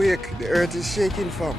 Earthquake, the earth is shaking from.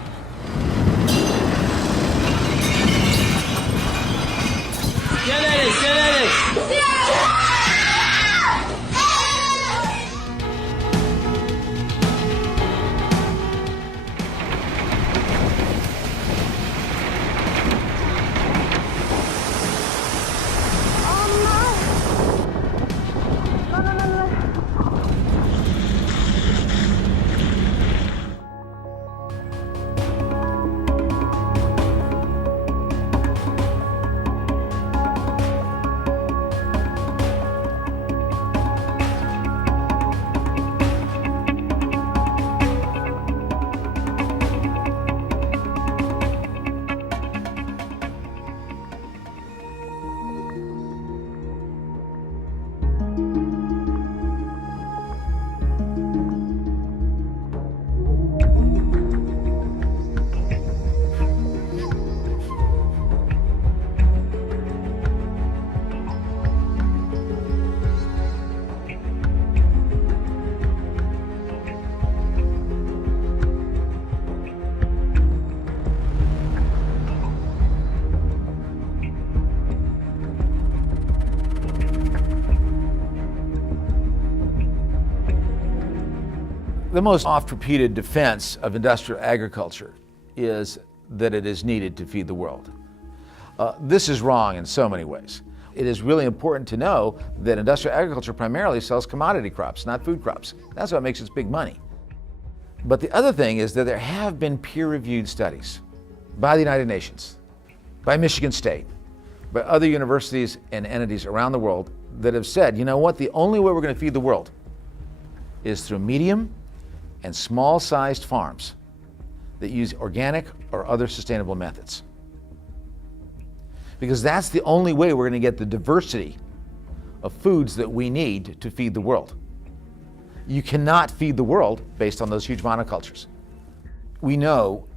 The most oft-repeated defense of industrial agriculture is that it is needed to feed the world. This is wrong in so many ways. It is really important to know that industrial agriculture primarily sells commodity crops, not food crops. That's what makes its big money. But the other thing is that there have been peer-reviewed studies by the United Nations, by Michigan State, by other universities and entities around the world that have said, you know what, the only way we're going to feed the world is through medium and small-sized farms that use organic or other sustainable methods. Because that's the only way we're going to get the diversity of foods that we need to feed the world. You cannot feed the world based on those huge monocultures. We know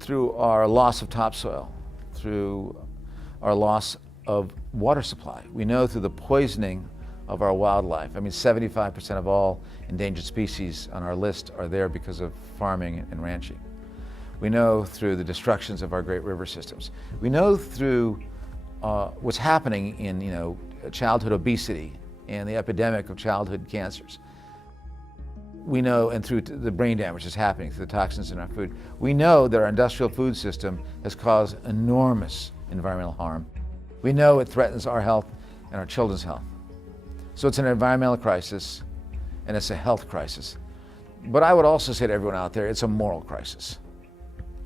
through our loss of topsoil, through our loss of water supply, we know through the poisoning of our wildlife. I mean, 75% of all endangered species on our list are there because of farming and ranching. We know through the destructions of our great river systems. We know through what's happening in childhood obesity and the epidemic of childhood cancers. We know, and through the brain damage that's happening through the toxins in our food. We know that our industrial food system has caused enormous environmental harm. We know it threatens our health and our children's health. So it's an environmental crisis and it's a health crisis. But I would also say to everyone out there, it's a moral crisis.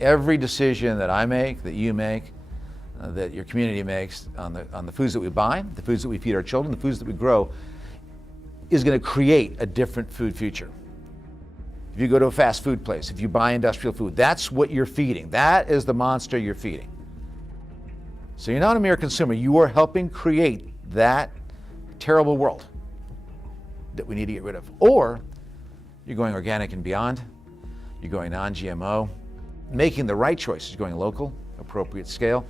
Every decision that I make, that you make, that your community makes on the foods that we buy, the foods that we feed our children, the foods that we grow, is going to create a different food future. If you go to a fast food place, if you buy industrial food, that's what you're feeding. That is the monster you're feeding. So you're not a mere consumer, you are helping create that terrible world that we need to get rid of. Or you're going organic and beyond, you're going non-GMO, making the right choices, going local, appropriate scale,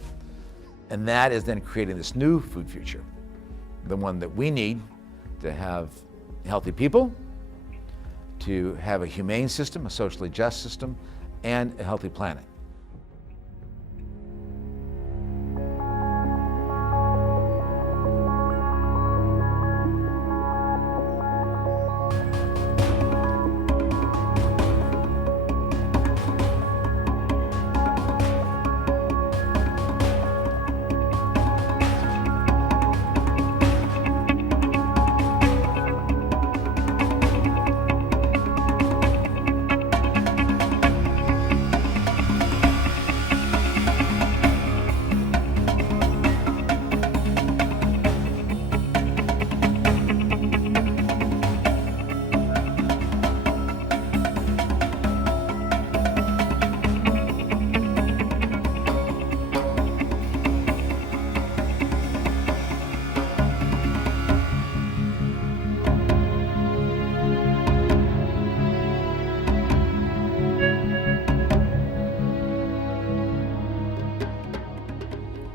and that is then creating this new food future, the one that we need to have healthy people, to have a humane system, a socially just system, and a healthy planet.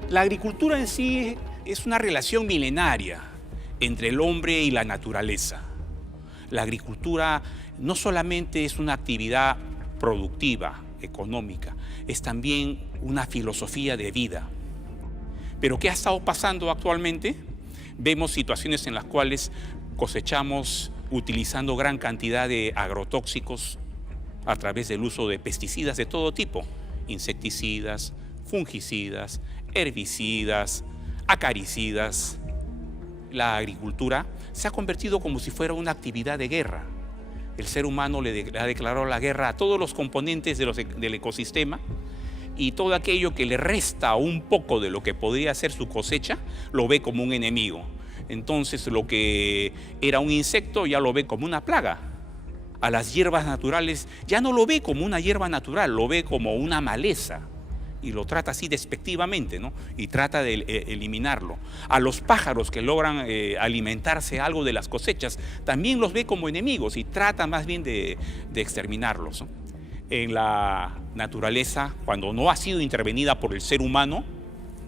La agricultura en sí es una relación milenaria entre el hombre y la naturaleza. La agricultura no solamente es una actividad productiva, económica, es también una filosofía de vida. Pero ¿qué ha estado pasando actualmente? Vemos situaciones en las cuales cosechamos utilizando gran cantidad de agrotóxicos a través del uso de pesticidas de todo tipo, insecticidas, fungicidas, herbicidas, acaricidas. La agricultura se ha convertido como si fuera una actividad de guerra. El ser humano le ha declarado la guerra a todos los componentes del ecosistema y todo aquello que le resta un poco de lo que podría ser su cosecha lo ve como un enemigo. Entonces lo que era un insecto ya lo ve como una plaga. A las hierbas naturales ya no lo ve como una hierba natural, lo ve como una maleza. Y lo trata así despectivamente, ¿no? Y trata de eliminarlo. A los pájaros que logran alimentarse algo de las cosechas, también los ve como enemigos y trata más bien de exterminarlos, ¿no? En la naturaleza, cuando no ha sido intervenida por el ser humano,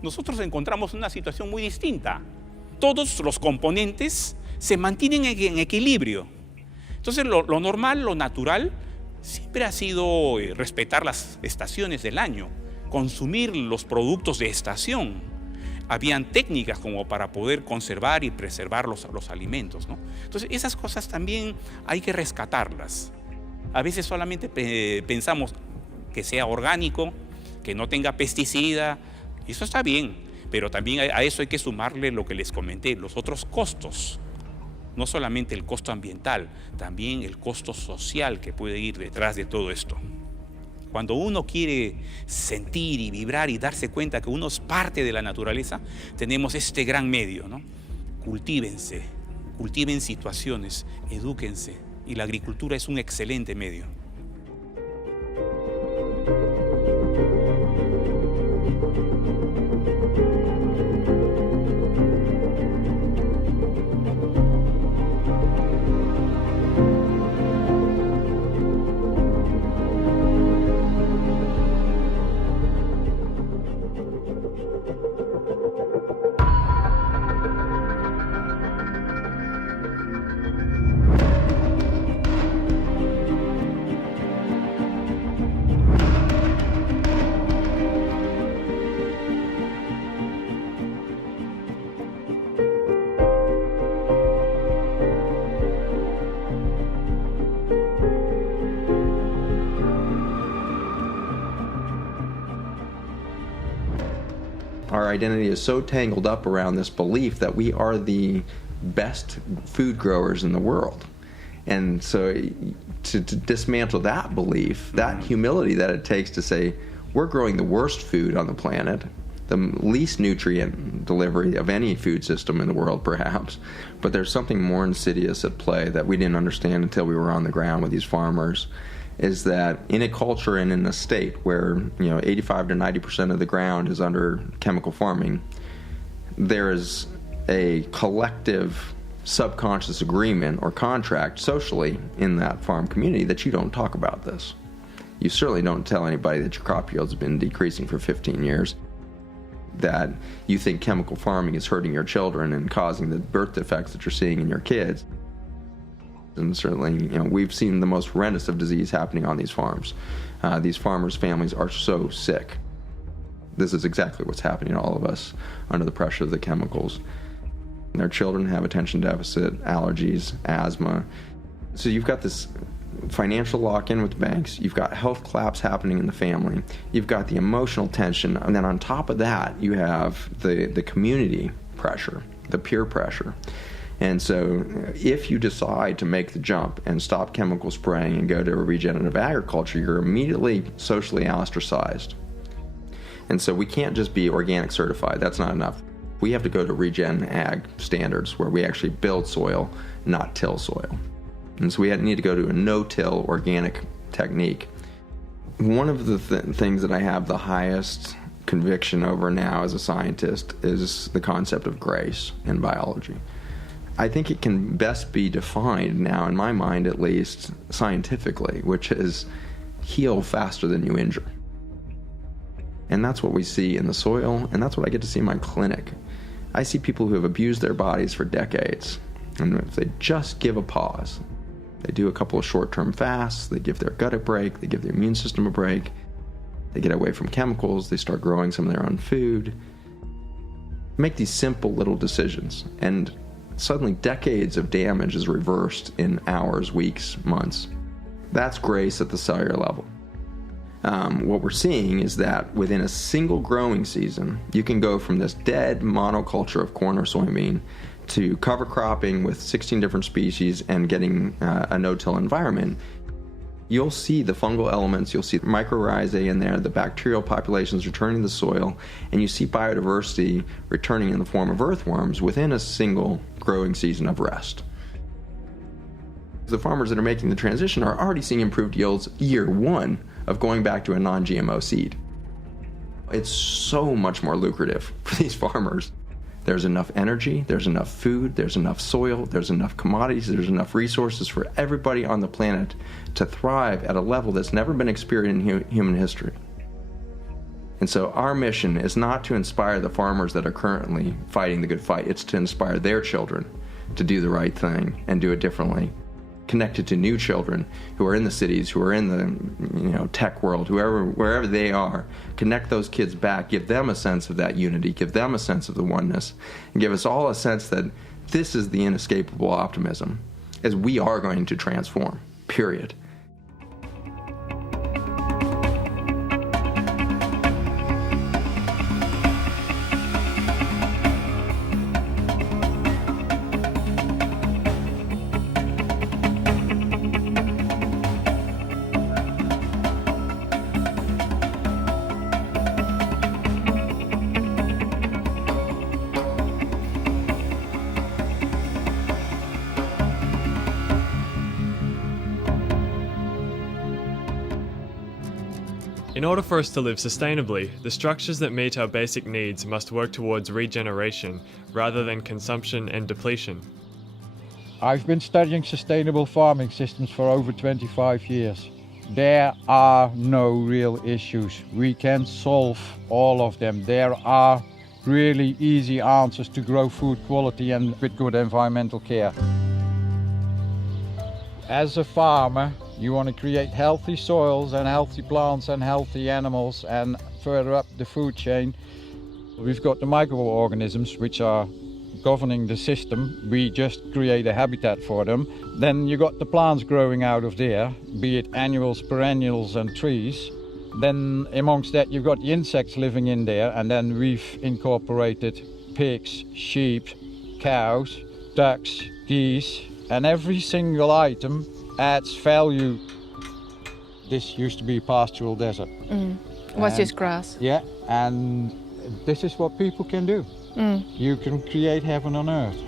nosotros encontramos una situación muy distinta. Todos los componentes se mantienen en equilibrio. Entonces lo normal, lo natural, siempre ha sido respetar las estaciones del año, consumir los productos de estación. Habían técnicas como para poder conservar y preservar los alimentos, ¿no? Entonces esas cosas también hay que rescatarlas. A veces solamente pensamos que sea orgánico, que no tenga pesticida. Eso está bien, pero también a eso hay que sumarle lo que les comenté, los otros costos. No solamente el costo ambiental, también el costo social que puede ir detrás de todo esto. Cuando uno quiere sentir y vibrar y darse cuenta que uno es parte de la naturaleza, tenemos este gran medio, ¿no? Cultívense, cultiven situaciones, edúquense, y la agricultura es un excelente medio. Our identity is so tangled up around this belief that we are the best food growers in the world. And so to dismantle that belief, that humility that it takes to say, we're growing the worst food on the planet, the least nutrient delivery of any food system in the world perhaps, but there's something more insidious at play that we didn't understand until we were on the ground with these farmers, is that in a culture and in a state where 85 to 90% of the ground is under chemical farming, there is a collective subconscious agreement or contract socially in that farm community that you don't talk about this. You certainly don't tell anybody that your crop yields have been decreasing for 15 years, that you think chemical farming is hurting your children and causing the birth defects that you're seeing in your kids. And certainly, we've seen the most horrendous of disease happening on these farms. These farmers' families are so sick. This is exactly what's happening to all of us under the pressure of the chemicals. Their children have attention deficit, allergies, asthma. So you've got this financial lock-in with banks, you've got health collapse happening in the family, you've got the emotional tension, and then on top of that, you have the community pressure, the peer pressure. And so if you decide to make the jump and stop chemical spraying and go to a regenerative agriculture, you're immediately socially ostracized. And so we can't just be organic certified. That's not enough. We have to go to regen ag standards where we actually build soil, not till soil. And so we need to go to a no-till organic technique. One of the things that I have the highest conviction over now as a scientist is the concept of grace in biology. I think it can best be defined now, in my mind at least, scientifically, which is heal faster than you injure. And that's what we see in the soil, and that's what I get to see in my clinic. I see people who have abused their bodies for decades, and if they just give a pause, they do a couple of short-term fasts, they give their gut a break, they give their immune system a break, they get away from chemicals, they start growing some of their own food, make these simple little decisions, and suddenly decades of damage is reversed in hours, weeks, months. That's grace at the cellular level. What we're seeing is that within a single growing season, you can go from this dead monoculture of corn or soybean to cover cropping with 16 different species and getting a no-till environment. You'll see the fungal elements, you'll see mycorrhizae in there, the bacterial populations returning to the soil, and you see biodiversity returning in the form of earthworms within a single growing season of rest. The farmers that are making the transition are already seeing improved yields year one of going back to a non-GMO seed. It's so much more lucrative for these farmers. There's enough energy, there's enough food, there's enough soil, there's enough commodities, there's enough resources for everybody on the planet to thrive at a level that's never been experienced in human history. And so our mission is not to inspire the farmers that are currently fighting the good fight, it's to inspire their children to do the right thing and do it differently. Connected to new children who are in the cities, who are in the tech world, wherever they are, connect those kids back, give them a sense of that unity, give them a sense of the oneness, and give us all a sense that this is the inescapable optimism, as we are going to transform, period. In order for us to live sustainably, the structures that meet our basic needs must work towards regeneration rather than consumption and depletion. I've been studying sustainable farming systems for over 25 years. There are no real issues. We can solve all of them. There are really easy answers to grow food quality and with good environmental care. As a farmer, you want to create healthy soils and healthy plants and healthy animals, and further up the food chain, we've got the microorganisms which are governing the system. We just create a habitat for them. Then you got the plants growing out of there, be it annuals, perennials and trees. Then amongst that you've got the insects living in there, and then we've incorporated pigs, sheep, cows, ducks, geese, and every single item adds value. This used to be a pastoral desert. Was just grass. Yeah, and this is what people can do. You can create heaven on earth.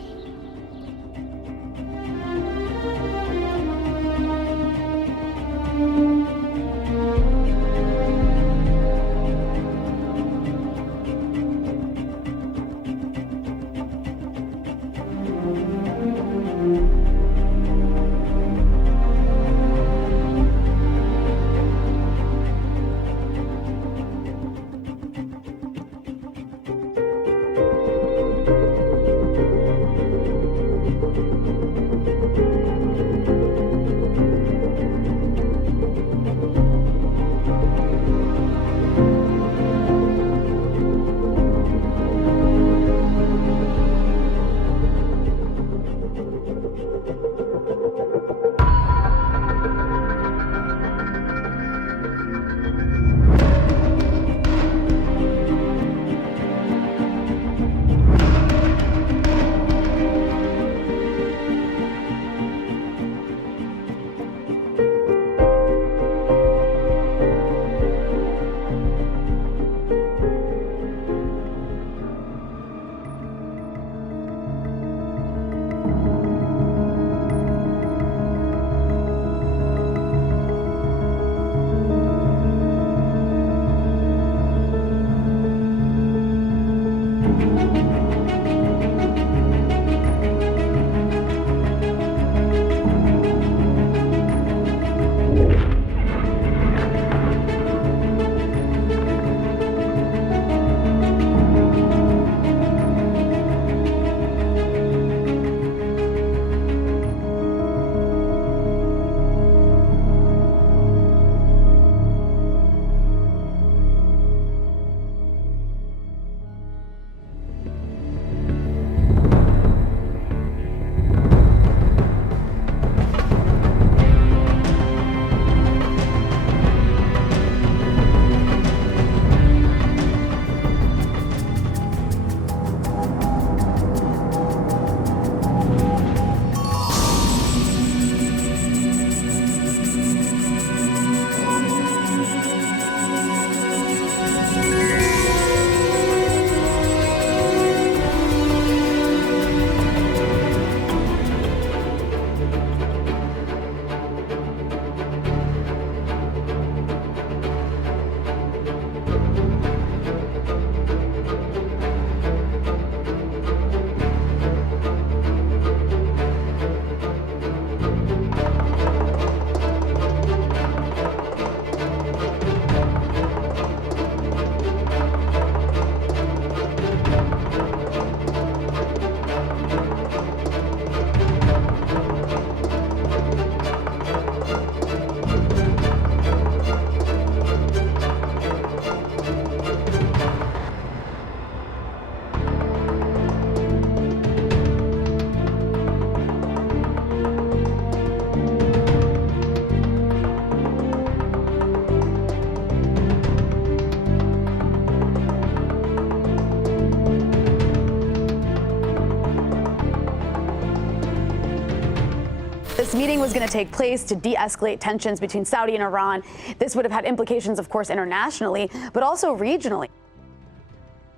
This meeting was going to take place to de-escalate tensions between Saudi and Iran. This would have had implications, of course, internationally, but also regionally.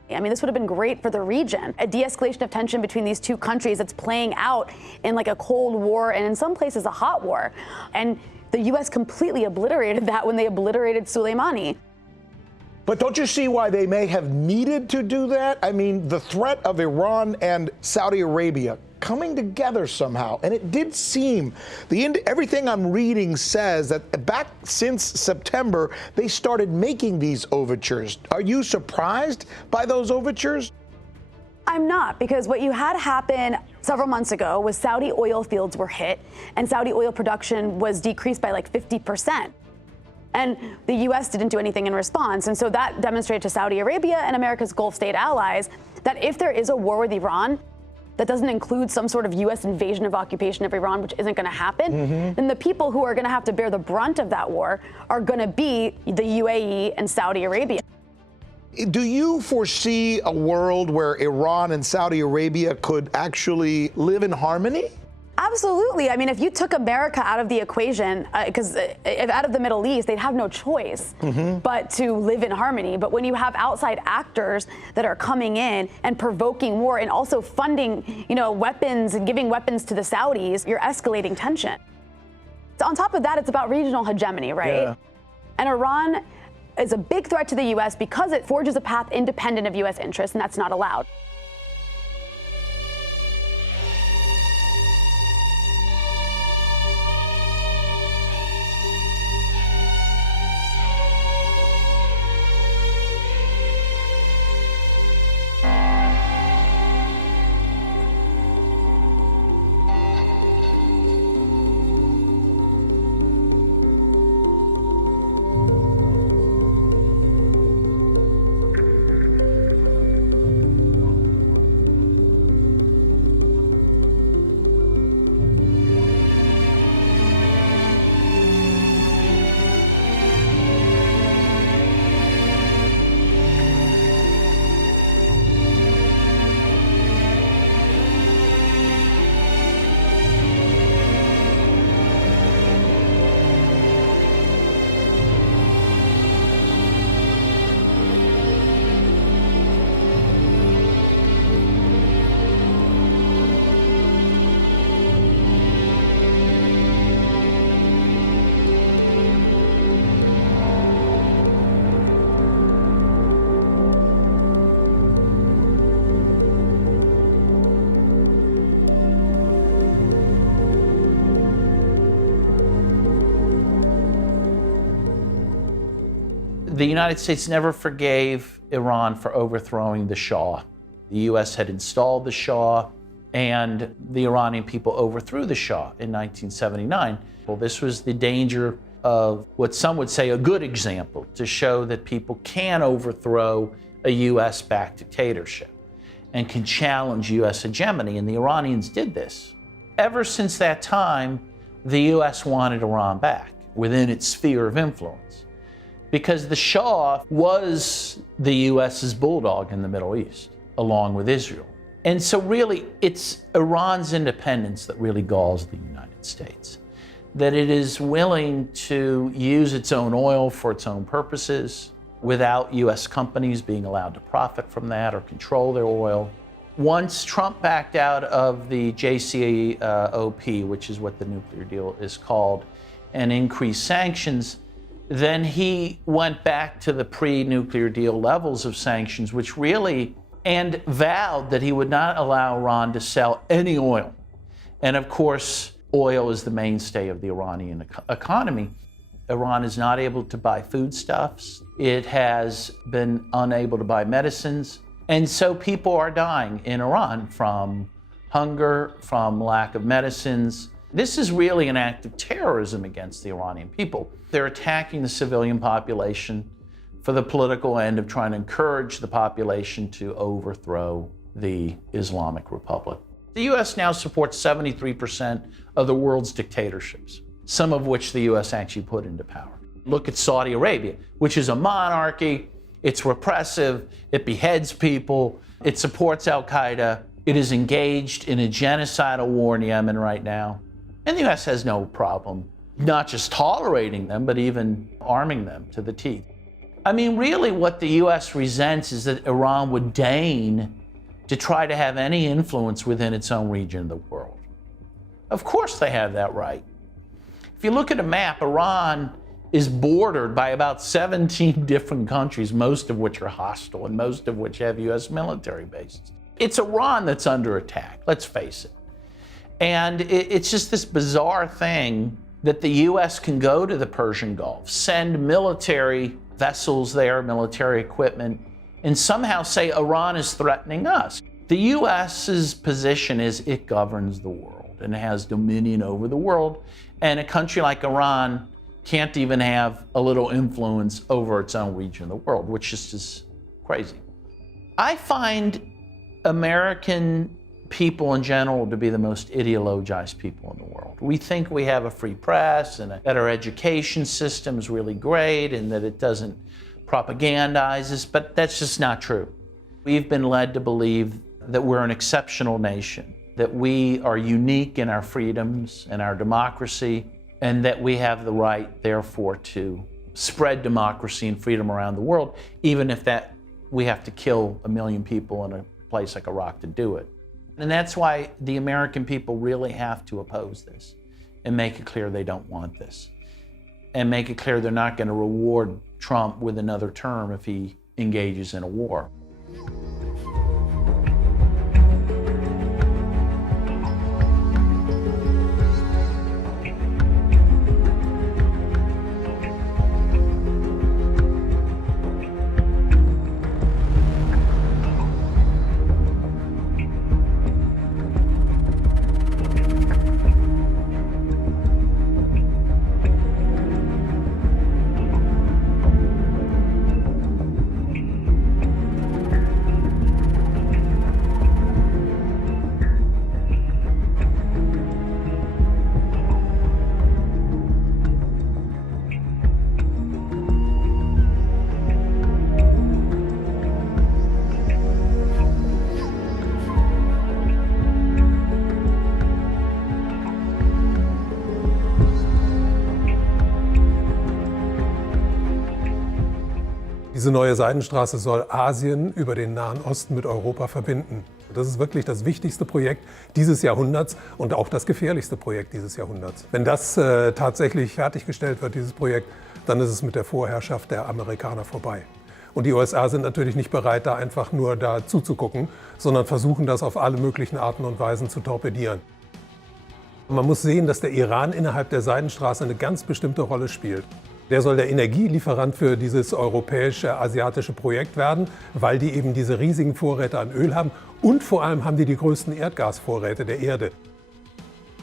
I mean, this would have been great for the region. A de-escalation of tension between these two countries that's playing out in like a Cold War and in some places a hot war. And the U.S. completely obliterated that when they obliterated Soleimani. But don't you see why they may have needed to do that? I mean, the threat of Iran and Saudi Arabia coming together somehow, and it did seem, everything I'm reading says that back since September, they started making these overtures. Are you surprised by those overtures? I'm not, because what you had happen several months ago was Saudi oil fields were hit, and Saudi oil production was decreased by like 50%. And the U.S. didn't do anything in response. And so that demonstrated to Saudi Arabia and America's Gulf state allies that if there is a war with Iran that doesn't include some sort of U.S. invasion of occupation of Iran, which isn't going to happen, then the people who are going to have to bear the brunt of that war are going to be the UAE and Saudi Arabia. Do you foresee a world where Iran and Saudi Arabia could actually live in harmony? Absolutely. I mean, if you took America out of the equation, because out of the Middle East, they'd have no choice but to live in harmony. But when you have outside actors that are coming in and provoking war and also funding, weapons and giving weapons to the Saudis, you're escalating tension. So on top of that, it's about regional hegemony, right? Yeah. And Iran is a big threat to the U.S. because it forges a path independent of U.S. interests, and that's not allowed. The United States never forgave Iran for overthrowing the Shah. The U.S. had installed the Shah, and the Iranian people overthrew the Shah in 1979. Well, this was the danger of what some would say a good example to show that people can overthrow a U.S.-backed dictatorship and can challenge U.S. hegemony, and the Iranians did this. Ever since that time, the U.S. wanted Iran back within its sphere of influence, because the Shah was the U.S.'s bulldog in the Middle East, along with Israel. And so really, it's Iran's independence that really galls the United States, that it is willing to use its own oil for its own purposes without U.S. companies being allowed to profit from that or control their oil. Once Trump backed out of the JCPOA, which is what the nuclear deal is called, and increased sanctions, then he went back to the pre-nuclear deal levels of sanctions, which really, and vowed that he would not allow Iran to sell any oil. And of course, oil is the mainstay of the Iranian economy. Iran is not able to buy foodstuffs. It has been unable to buy medicines. And so people are dying in Iran from hunger, from lack of medicines. This is really an act of terrorism against the Iranian people. They're attacking the civilian population for the political end of trying to encourage the population to overthrow the Islamic Republic. The U.S. now supports 73% of the world's dictatorships, some of which the U.S. actually put into power. Look at Saudi Arabia, which is a monarchy. It's repressive. It beheads people. It supports Al-Qaeda. It is engaged in a genocidal war in Yemen right now. And the U.S. has no problem not just tolerating them, but even arming them to the teeth. I mean, really what the U.S. resents is that Iran would deign to try to have any influence within its own region of the world. Of course they have that right. If you look at a map, Iran is bordered by about 17 different countries, most of which are hostile and most of which have US military bases. It's Iran that's under attack, let's face it. And it's just this bizarre thing that the US can go to the Persian Gulf, send military vessels there, military equipment, and somehow say Iran is threatening us. The US's position is it governs the world and has dominion over the world, and a country like Iran can't even have a little influence over its own region of the world, which just is crazy. I find American people in general to be the most ideologized people in the world. We think we have a free press and that our education system is really great and that it doesn't propagandize us, but that's just not true. We've been led to believe that we're an exceptional nation, that we are unique in our freedoms and our democracy, and that we have the right, therefore, to spread democracy and freedom around the world, even if that we have to kill 1 million people in a place like Iraq to do it. And that's why the American people really have to oppose this and make it clear they don't want this. And make it clear they're not going to reward Trump with another term if he engages in a war. Diese neue Seidenstraße soll Asien über den Nahen Osten mit Europa verbinden. Das ist wirklich das wichtigste Projekt dieses Jahrhunderts und auch das gefährlichste Projekt dieses Jahrhunderts. Wenn das tatsächlich fertiggestellt wird, dieses Projekt, dann ist es mit der Vorherrschaft der Amerikaner vorbei. Und die USA sind natürlich nicht bereit, da einfach nur da zuzugucken, sondern versuchen das auf alle möglichen Arten und Weisen zu torpedieren. Man muss sehen, dass der Iran innerhalb der Seidenstraße eine ganz bestimmte Rolle spielt. Der soll der Energielieferant für dieses europäische, asiatische Projekt werden, weil die eben diese riesigen Vorräte an Öl haben und vor allem haben die größten Erdgasvorräte der Erde.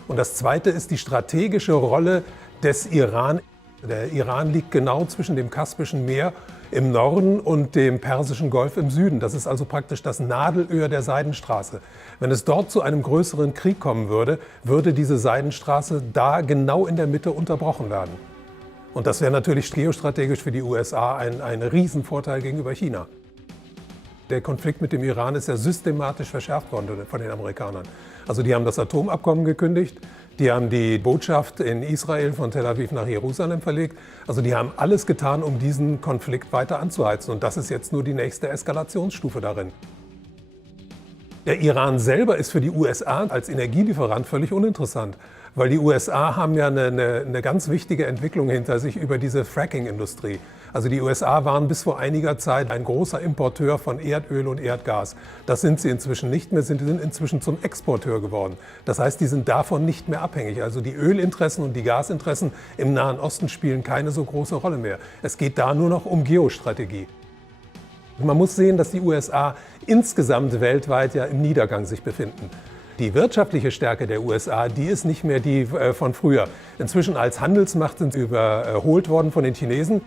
Und das Zweite ist die strategische Rolle des Iran. Der Iran liegt genau zwischen dem Kaspischen Meer im Norden und dem Persischen Golf im Süden. Das ist also praktisch das Nadelöhr der Seidenstraße. Wenn es dort zu einem größeren Krieg kommen würde, würde diese Seidenstraße da genau in der Mitte unterbrochen werden. Und das wäre natürlich geostrategisch für die USA ein Riesenvorteil gegenüber China. Der Konflikt mit dem Iran ist ja systematisch verschärft worden von den Amerikanern. Also die haben das Atomabkommen gekündigt, die haben die Botschaft in Israel von Tel Aviv nach Jerusalem verlegt. Also die haben alles getan, um diesen Konflikt weiter anzuheizen. Und das ist jetzt nur die nächste Eskalationsstufe darin. Der Iran selber ist für die USA als Energielieferant völlig uninteressant. Weil die USA haben ja eine ganz wichtige Entwicklung hinter sich über diese Fracking-Industrie. Also die USA waren bis vor einiger Zeit ein großer Importeur von Erdöl und Erdgas. Das sind sie inzwischen nicht mehr, sind inzwischen zum Exporteur geworden. Das heißt, die sind davon nicht mehr abhängig. Also die Ölinteressen und die Gasinteressen im Nahen Osten spielen keine so große Rolle mehr. Es geht da nur noch um Geostrategie. Man muss sehen, dass die USA insgesamt weltweit ja im Niedergang sich befinden. Die wirtschaftliche Stärke der USA, die ist nicht mehr die von früher. Inzwischen als Handelsmacht sind sie überholt worden von den Chinesen.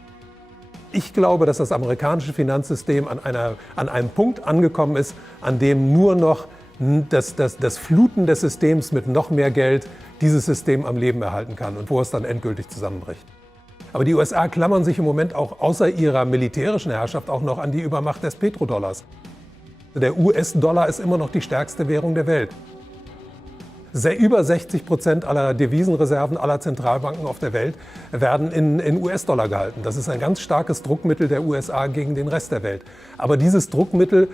Ich glaube, dass das amerikanische Finanzsystem an einem Punkt angekommen ist, an dem nur noch das Fluten des Systems mit noch mehr Geld dieses System am Leben erhalten kann und wo es dann endgültig zusammenbricht. Aber die USA klammern sich im Moment auch außer ihrer militärischen Herrschaft auch noch an die Übermacht des Petrodollars. Der US-Dollar ist immer noch die stärkste Währung der Welt. Über 60% aller Devisenreserven aller Zentralbanken auf der Welt werden in US-Dollar gehalten. Das ist ein ganz starkes Druckmittel der USA gegen den Rest der Welt. Aber dieses Druckmittel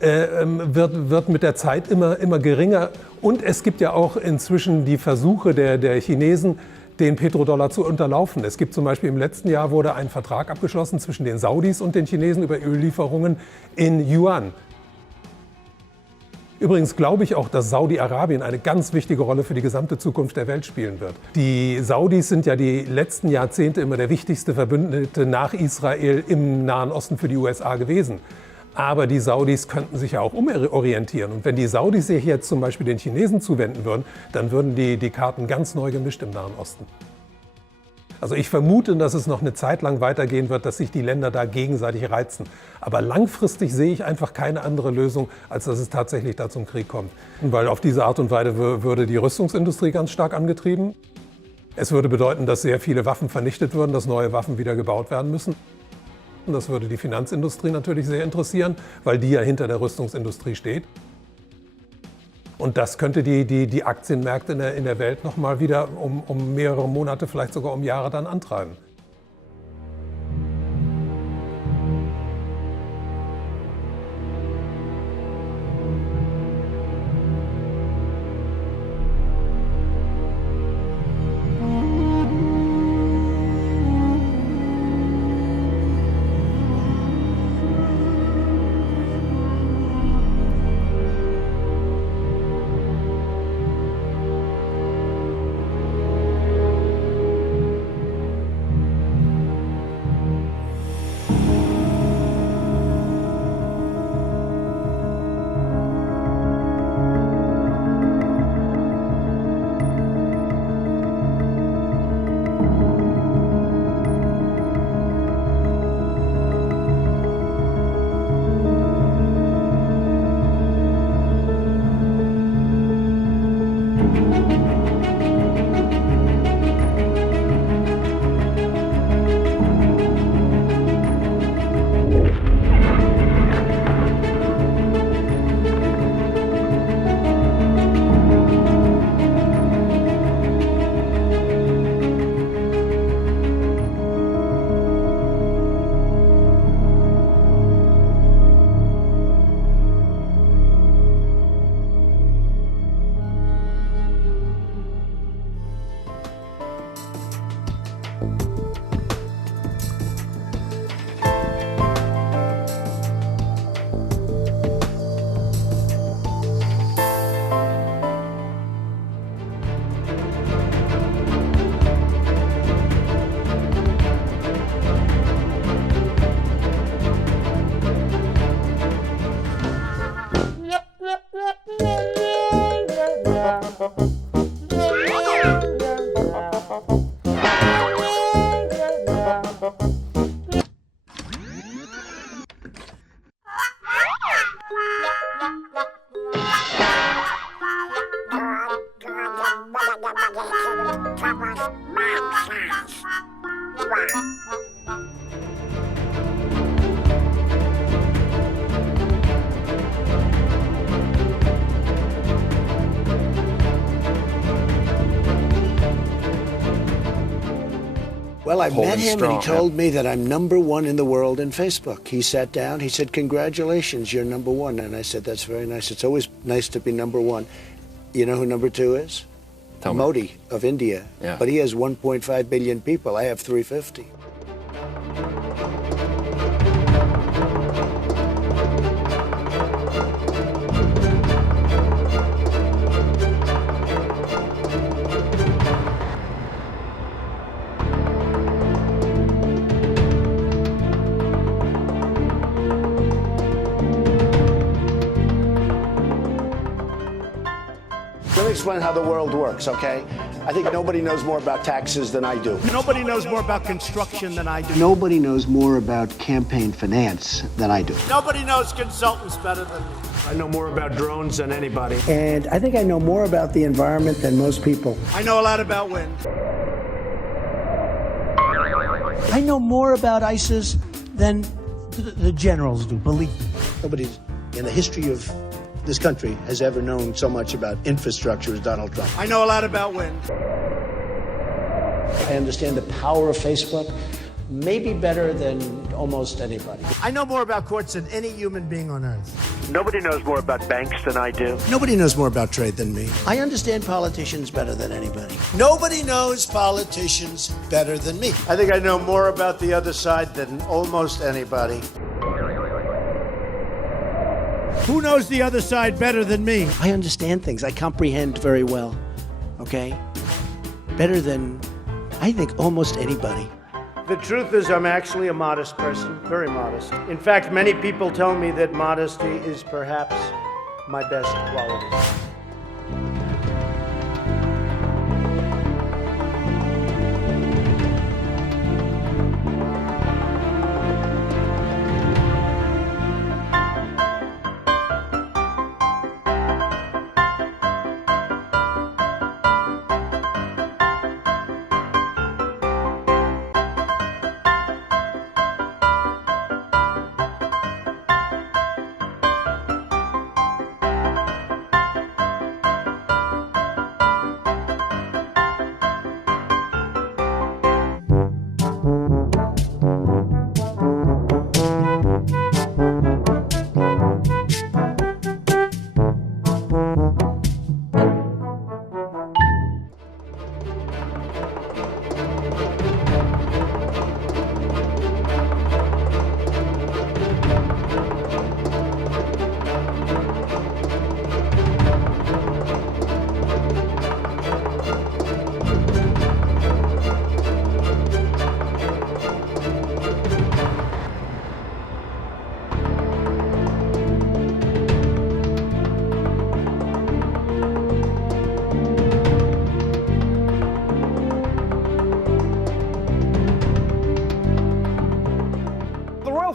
wird mit der Zeit immer geringer. Und es gibt ja auch inzwischen die Versuche der Chinesen, den Petrodollar zu unterlaufen. Es gibt zum Beispiel im letzten Jahr wurde ein Vertrag abgeschlossen zwischen den Saudis und den Chinesen über Öllieferungen in Yuan. Übrigens glaube ich auch, dass Saudi-Arabien eine ganz wichtige Rolle für die gesamte Zukunft der Welt spielen wird. Die Saudis sind ja die letzten Jahrzehnte immer der wichtigste Verbündete nach Israel im Nahen Osten für die USA gewesen. Aber die Saudis könnten sich ja auch umorientieren. Und wenn die Saudis sich jetzt zum Beispiel den Chinesen zuwenden würden, dann würden die Karten ganz neu gemischt im Nahen Osten. Also ich vermute, dass es noch eine Zeit lang weitergehen wird, dass sich die Länder da gegenseitig reizen. Aber langfristig sehe ich einfach keine andere Lösung, als dass es tatsächlich da zum Krieg kommt. Weil auf diese Art und Weise würde die Rüstungsindustrie ganz stark angetrieben. Es würde bedeuten, dass sehr viele Waffen vernichtet würden, dass neue Waffen wieder gebaut werden müssen. Das würde die Finanzindustrie natürlich sehr interessieren, weil die ja hinter der Rüstungsindustrie steht. Und das könnte die Aktienmärkte in der Welt noch mal wieder um mehrere Monate, vielleicht sogar um Jahre dann antreiben. Well, I met him and he told me that I'm #1 in the world in Facebook. He sat down, he said, "Congratulations, you're #1." And I said, "That's very nice. It's always nice to be #1. You know who #2 is? Modi of India. Yeah. But he has 1.5 billion people. I have 350. Let me explain how the world works, okay? I think nobody knows more about taxes than I do. Nobody knows more about construction than I do. Nobody knows more about campaign finance than I do. Nobody knows consultants better than me. I know more about drones than anybody. And I think I know more about the environment than most people. I know a lot about wind. I know more about ISIS than the generals do, believe me. Nobody in the history of this country has ever known so much about infrastructure as Donald Trump. I know a lot about wind. I understand the power of Facebook. maybe better than almost anybody. I know more about courts than any human being on earth. Nobody knows more about banks than I do. Nobody knows more about trade than me. I understand politicians better than anybody. Nobody knows politicians better than me. I think I know more about the other side than almost anybody. Who knows the other side better than me? I understand things. I comprehend very well. Okay? Better than, I think, almost anybody. The truth is, I'm actually a modest person, very modest. In fact, many people tell me that modesty is perhaps my best quality.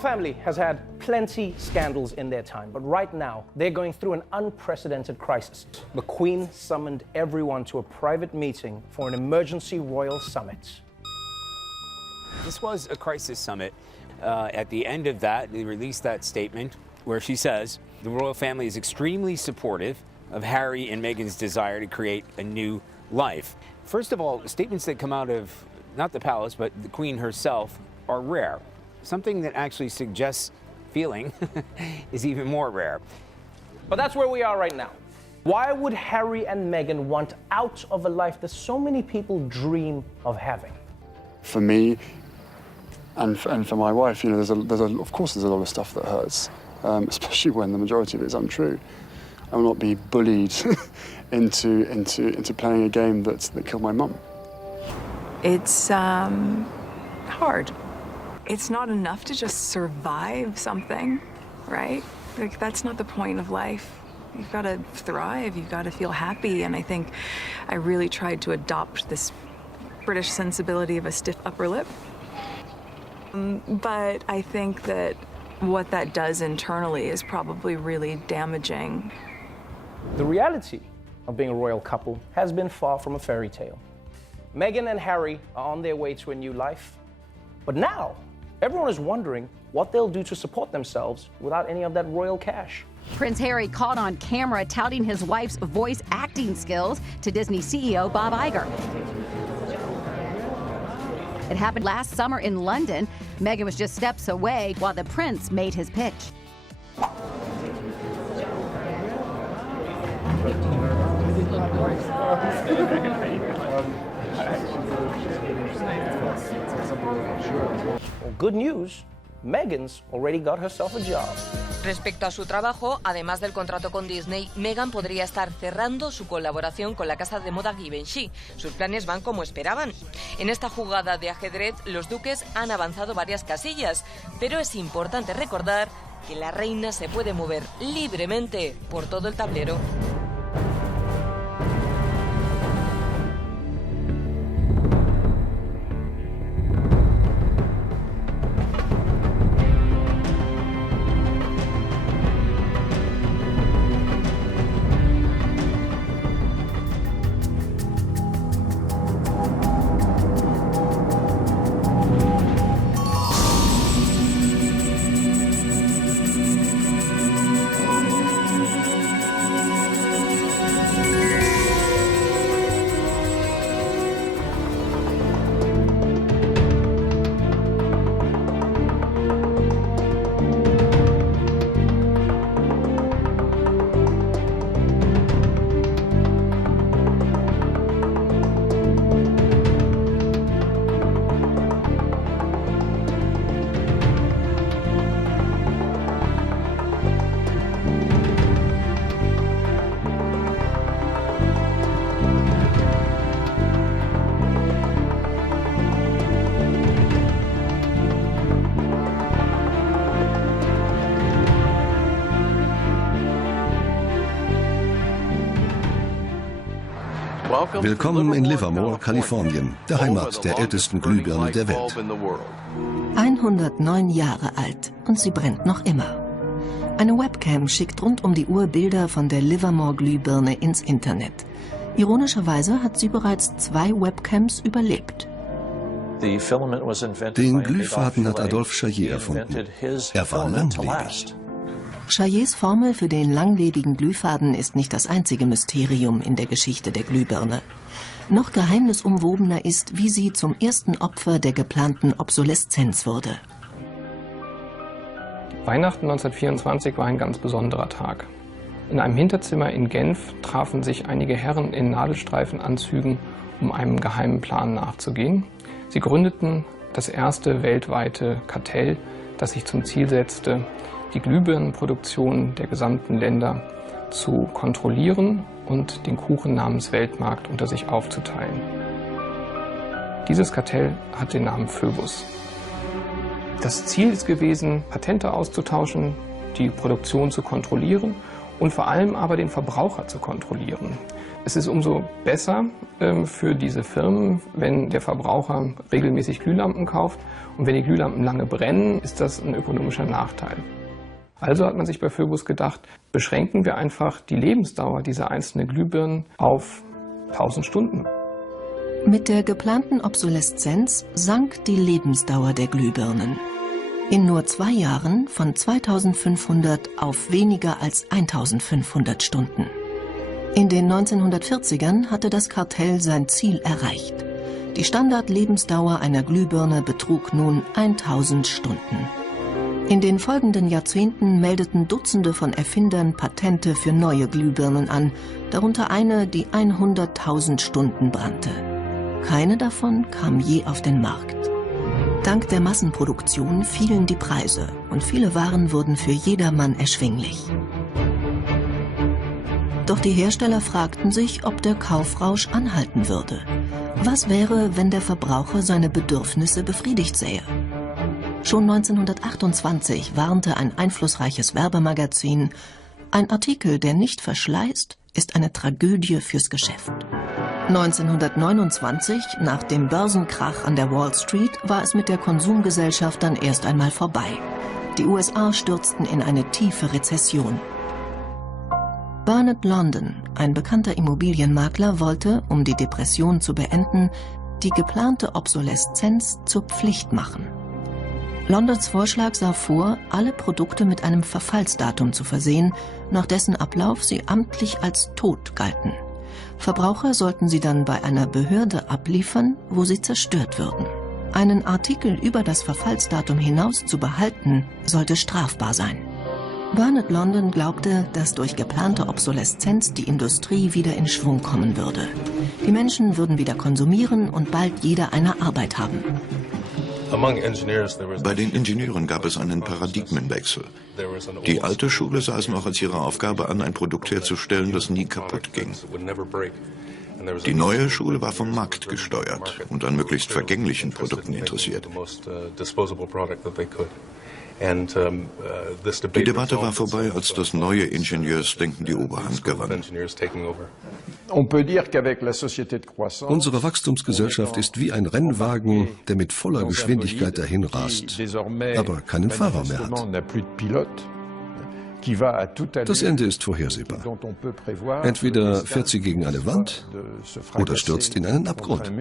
Family has had plenty scandals in their time, but right now they're going through an unprecedented crisis. The Queen summoned everyone to a private meeting for an emergency royal summit. This was a crisis summit. At the end of that, they released that statement where she says the royal family is extremely supportive of Harry and Meghan's desire to create a new life. First of all, statements that come out of not the palace, but the Queen herself are rare. Something that actually suggests feeling is even more rare. But that's where we are right now. Why would Harry and Meghan want out of a life that so many people dream of having? For me, and for my wife, you know, of course there's a lot of stuff that hurts, especially when the majority of it is untrue. I will not be bullied into playing a game that killed my mum. It's hard. It's not enough to just survive something, right? Like, that's not the point of life. You've got to thrive, you've got to feel happy, and I think I really tried to adopt this British sensibility of a stiff upper lip. But I think that what that does internally is probably really damaging. The reality of being a royal couple has been far from a fairy tale. Meghan and Harry are on their way to a new life, but now everyone is wondering what they'll do to support themselves without any of that royal cash. Prince Harry caught on camera touting his wife's voice acting skills to Disney CEO Bob Iger. It happened last summer in London. Meghan was just steps away while the prince made his pitch. Well, good news, Meghan's already got herself a job. Respecto a su trabajo, además del contrato con Disney, Meghan podría estar cerrando su colaboración con la casa de moda Givenchy. Sus planes van como esperaban. En esta jugada de ajedrez, los duques han avanzado varias casillas, pero es importante recordar que la reina se puede mover libremente por todo el tablero. Willkommen in Livermore, Kalifornien, der Heimat der ältesten Glühbirne der Welt. 109 Jahre alt und sie brennt noch immer. Eine Webcam schickt rund um die Uhr Bilder von der Livermore-Glühbirne ins Internet. Ironischerweise hat sie bereits 2 Webcams überlebt. Den Glühfaden hat Adolphe Chaillet erfunden. Er war langlebig. Chaillets Formel für den langlebigen Glühfaden ist nicht das einzige Mysterium in der Geschichte der Glühbirne. Noch geheimnisumwobener ist, wie sie zum ersten Opfer der geplanten Obsoleszenz wurde. Weihnachten 1924 war ein ganz besonderer Tag. In einem Hinterzimmer in Genf trafen sich einige Herren in Nadelstreifenanzügen, um einem geheimen Plan nachzugehen. Sie gründeten das erste weltweite Kartell, das sich zum Ziel setzte, die Glühbirnenproduktion der gesamten Länder zu kontrollieren und den Kuchen namens Weltmarkt unter sich aufzuteilen. Dieses Kartell hat den Namen Phobos. Das Ziel ist gewesen, Patente auszutauschen, die Produktion zu kontrollieren und vor allem aber den Verbraucher zu kontrollieren. Es ist umso besser für diese Firmen, wenn der Verbraucher regelmäßig Glühlampen kauft, und wenn die Glühlampen lange brennen, ist das ein ökonomischer Nachteil. Also hat man sich bei Phobos gedacht, beschränken wir einfach die Lebensdauer dieser einzelnen Glühbirnen auf 1000 Stunden. Mit der geplanten Obsoleszenz sank die Lebensdauer der Glühbirnen. In nur 2 Jahren von 2500 auf weniger als 1500 Stunden. In den 1940ern hatte das Kartell sein Ziel erreicht. Die Standardlebensdauer einer Glühbirne betrug nun 1000 Stunden. In den folgenden Jahrzehnten meldeten Dutzende von Erfindern Patente für neue Glühbirnen an, darunter eine, die 100.000 Stunden brannte. Keine davon kam je auf den Markt. Dank der Massenproduktion fielen die Preise und viele Waren wurden für jedermann erschwinglich. Doch die Hersteller fragten sich, ob der Kaufrausch anhalten würde. Was wäre, wenn der Verbraucher seine Bedürfnisse befriedigt sähe? Schon 1928 warnte ein einflussreiches Werbemagazin: Ein Artikel, der nicht verschleißt, ist eine Tragödie fürs Geschäft. 1929, nach dem Börsenkrach an der Wall Street, war es mit der Konsumgesellschaft dann erst einmal vorbei. Die USA stürzten in eine tiefe Rezession. Bernard London, ein bekannter Immobilienmakler, wollte, um die Depression zu beenden, die geplante Obsoleszenz zur Pflicht machen. Londons Vorschlag sah vor, alle Produkte mit einem Verfallsdatum zu versehen, nach dessen Ablauf sie amtlich als tot galten. Verbraucher sollten sie dann bei einer Behörde abliefern, wo sie zerstört würden. Einen Artikel über das Verfallsdatum hinaus zu behalten, sollte strafbar sein. Bernard London glaubte, dass durch geplante Obsoleszenz die Industrie wieder in Schwung kommen würde. Die Menschen würden wieder konsumieren und bald jeder eine Arbeit haben. Bei den Ingenieuren gab es einen Paradigmenwechsel. Die alte Schule sah es noch als ihre Aufgabe an, ein Produkt herzustellen, das nie kaputt ging. Die neue Schule war vom Markt gesteuert und an möglichst vergänglichen Produkten interessiert. Die Debatte war vorbei, als das neue Ingenieursdenken die Oberhand gewann. Unsere Wachstumsgesellschaft ist wie ein Rennwagen, der mit voller Geschwindigkeit dahin rast, aber keinen Fahrer mehr hat. Das Ende ist vorhersehbar. Entweder fährt sie gegen eine Wand oder stürzt in einen Abgrund.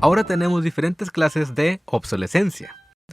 Ahora tenemos diferentes clases de obsolescencia.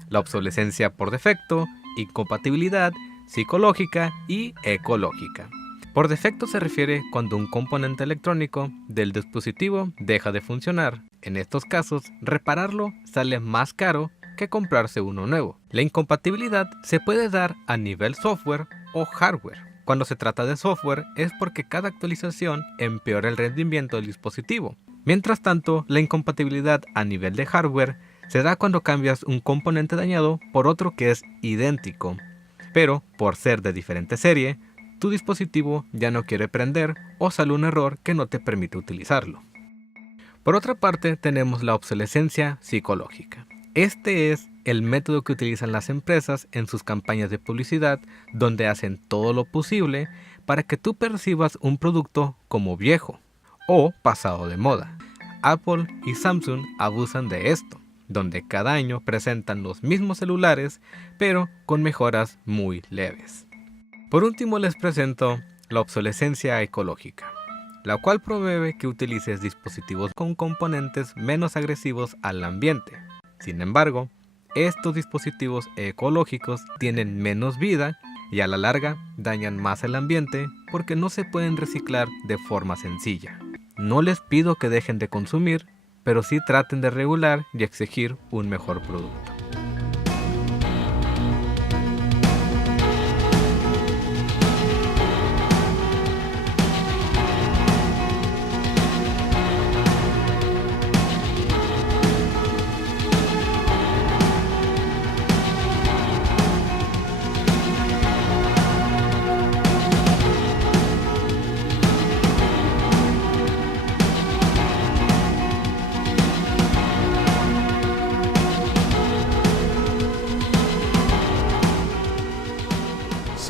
La obsolescencia por defecto, incompatibilidad, psicológica y ecológica. Por defecto se refiere cuando un componente electrónico del dispositivo deja de funcionar. En estos casos, repararlo sale más caro que comprarse uno nuevo. La incompatibilidad se puede dar a nivel software o hardware. Cuando se trata de software es porque cada actualización empeora el rendimiento del dispositivo. Mientras tanto, la incompatibilidad a nivel de hardware se da cuando cambias un componente dañado por otro que es idéntico, pero por ser de diferente serie, tu dispositivo ya no quiere prender o sale un error que no te permite utilizarlo. Por otra parte, tenemos la obsolescencia psicológica. Este es el método que utilizan las empresas en sus campañas de publicidad, donde hacen todo lo posible para que tú percibas un producto como viejo o pasado de moda. Apple y Samsung abusan de esto, donde cada año presentan los mismos celulares, pero con mejoras muy leves. Por último les presento la obsolescencia ecológica, la cual promueve que utilices dispositivos con componentes menos agresivos al ambiente. Sin embargo, estos dispositivos ecológicos tienen menos vida y a la larga dañan más el ambiente porque no se pueden reciclar de forma sencilla. No les pido que dejen de consumir, pero sí traten de regular y exigir un mejor producto.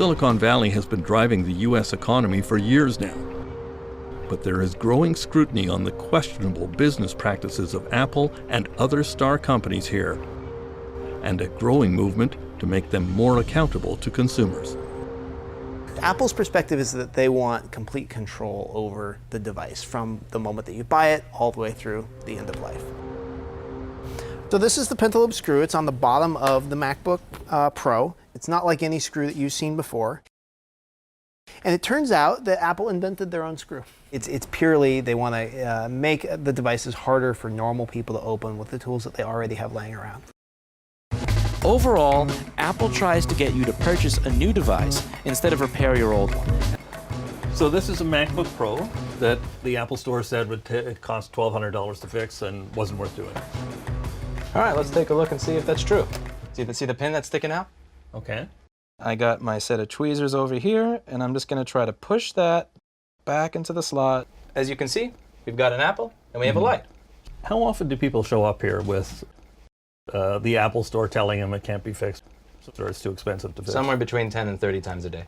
Silicon Valley has been driving the U.S. economy for years now. But there is growing scrutiny on the questionable business practices of Apple and other star companies here, and a growing movement to make them more accountable to consumers. Apple's perspective is that they want complete control over the device from the moment that you buy it all the way through the end of life. So this is the pentalobe screw. It's on the bottom of the MacBook Pro. It's not like any screw that you've seen before. And it turns out that Apple invented their own screw. It's purely they want to make the devices harder for normal people to open with the tools that they already have laying around. Overall, Apple tries to get you to purchase a new device instead of repair your old one. So this is a MacBook Pro that the Apple Store said would cost $1,200 to fix and wasn't worth doing. All right, let's take a look and see if that's true. See the pin that's sticking out? Okay. I got my set of tweezers over here, and I'm just going to try to push that back into the slot. As you can see, we've got an Apple, and we have a light. How often do people show up here with the Apple Store telling them it can't be fixed or it's too expensive to fix? Somewhere between 10 and 30 times a day.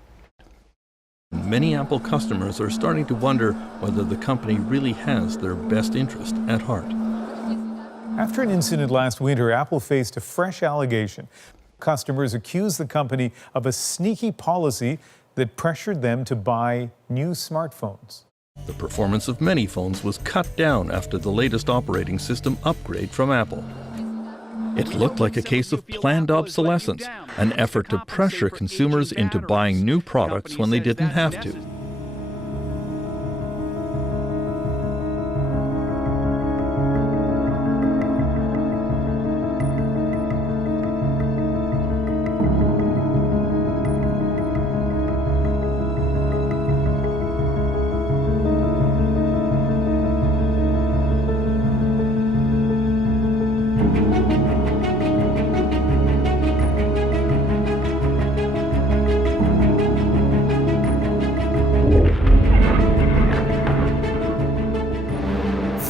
Many Apple customers are starting to wonder whether the company really has their best interest at heart. After an incident last winter, Apple faced a fresh allegation. Customers accused the company of a sneaky policy that pressured them to buy new smartphones. The performance of many phones was cut down after the latest operating system upgrade from Apple. It looked like a case of planned obsolescence, an effort to pressure consumers into buying new products when they didn't have to.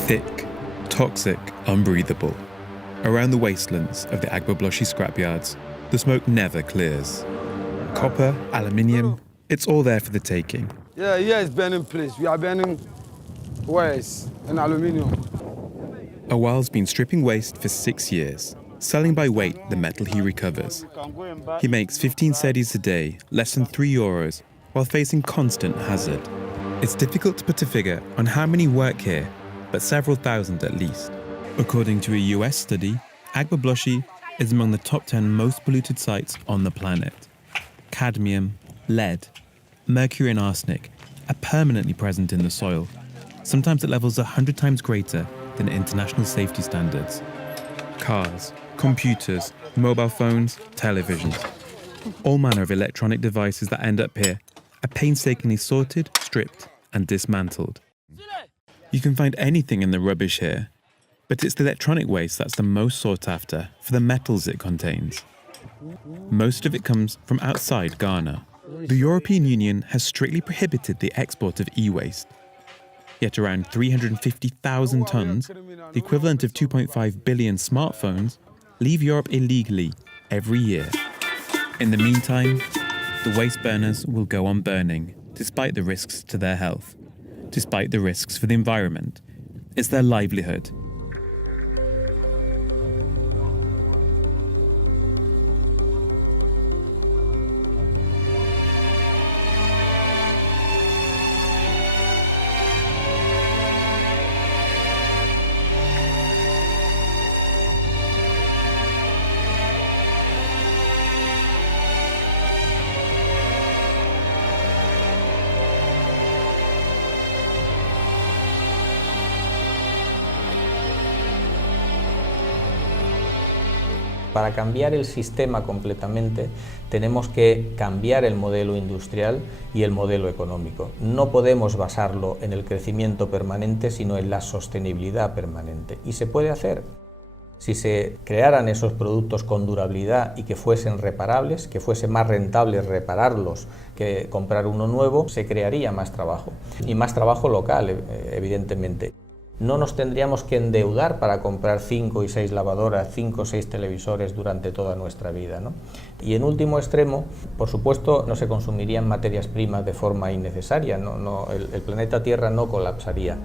Thick, toxic, unbreathable. Around the wastelands of the Agbogbloshie scrapyards, the smoke never clears. Copper, aluminium, it's all there for the taking. Yeah, it's burning place. We are burning waste and aluminium. Awal's been stripping waste for 6 years, selling by weight the metal he recovers. He makes 15 cedis a day, less than €3, while facing constant hazard. It's difficult to put a figure on how many work here, but several thousand at least. According to a US study, Agbogbloshie is among the top 10 most polluted sites on the planet. Cadmium, lead, mercury and arsenic are permanently present in the soil, sometimes at levels 100 times greater than international safety standards. Cars, computers, mobile phones, televisions. All manner of electronic devices that end up here are painstakingly sorted, stripped, and dismantled. You can find anything in the rubbish here, but it's the electronic waste that's the most sought after for the metals it contains. Most of it comes from outside Ghana. The European Union has strictly prohibited the export of e-waste. Yet around 350,000 tons, the equivalent of 2.5 billion smartphones, leave Europe illegally every year. In the meantime, the waste burners will go on burning, despite the risks to their health, despite the risks for the environment. It's their livelihood. Para cambiar el sistema completamente, tenemos que cambiar el modelo industrial y el modelo económico. No podemos basarlo en el crecimiento permanente, sino en la sostenibilidad permanente. Y se puede hacer. Si se crearan esos productos con durabilidad y que fuesen reparables, que fuese más rentable repararlos que comprar uno nuevo, se crearía más trabajo. Y más trabajo local, evidentemente. No nos tendríamos que endeudar para comprar 5 y 6 lavadoras, 5 o 6 televisores durante toda nuestra vida, ¿no? Y en último extremo, por supuesto, no se consumirían materias primas de forma innecesaria, el planeta Tierra no colapsaría.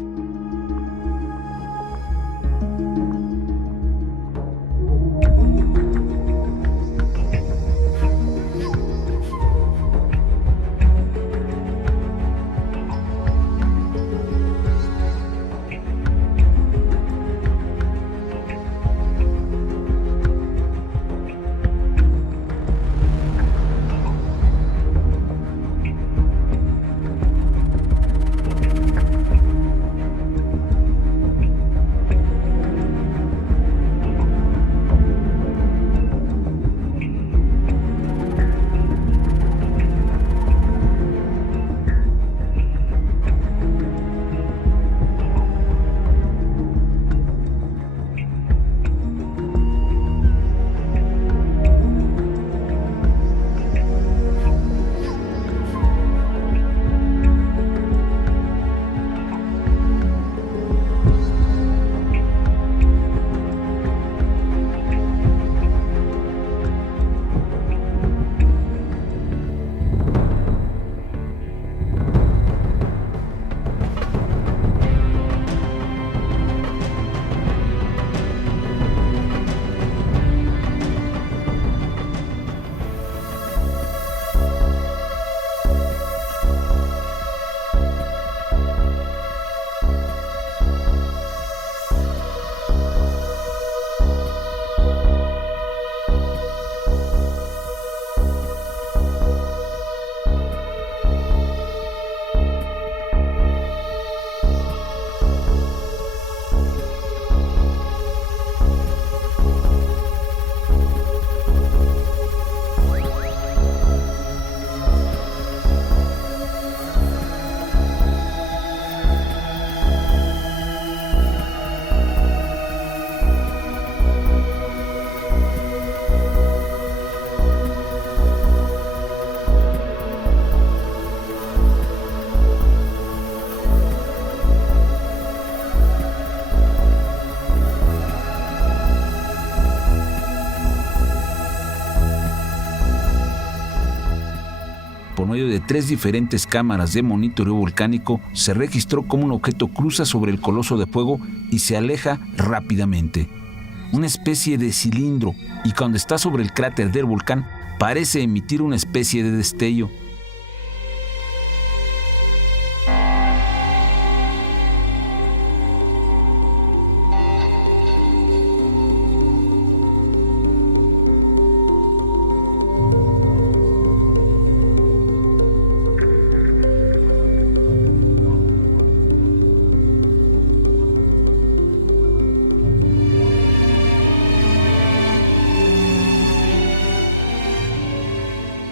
Por medio de 3 diferentes cámaras de monitoreo volcánico, se registró cómo un objeto cruza sobre el coloso de fuego y se aleja rápidamente. Una especie de cilindro, y cuando está sobre el cráter del volcán, parece emitir una especie de destello.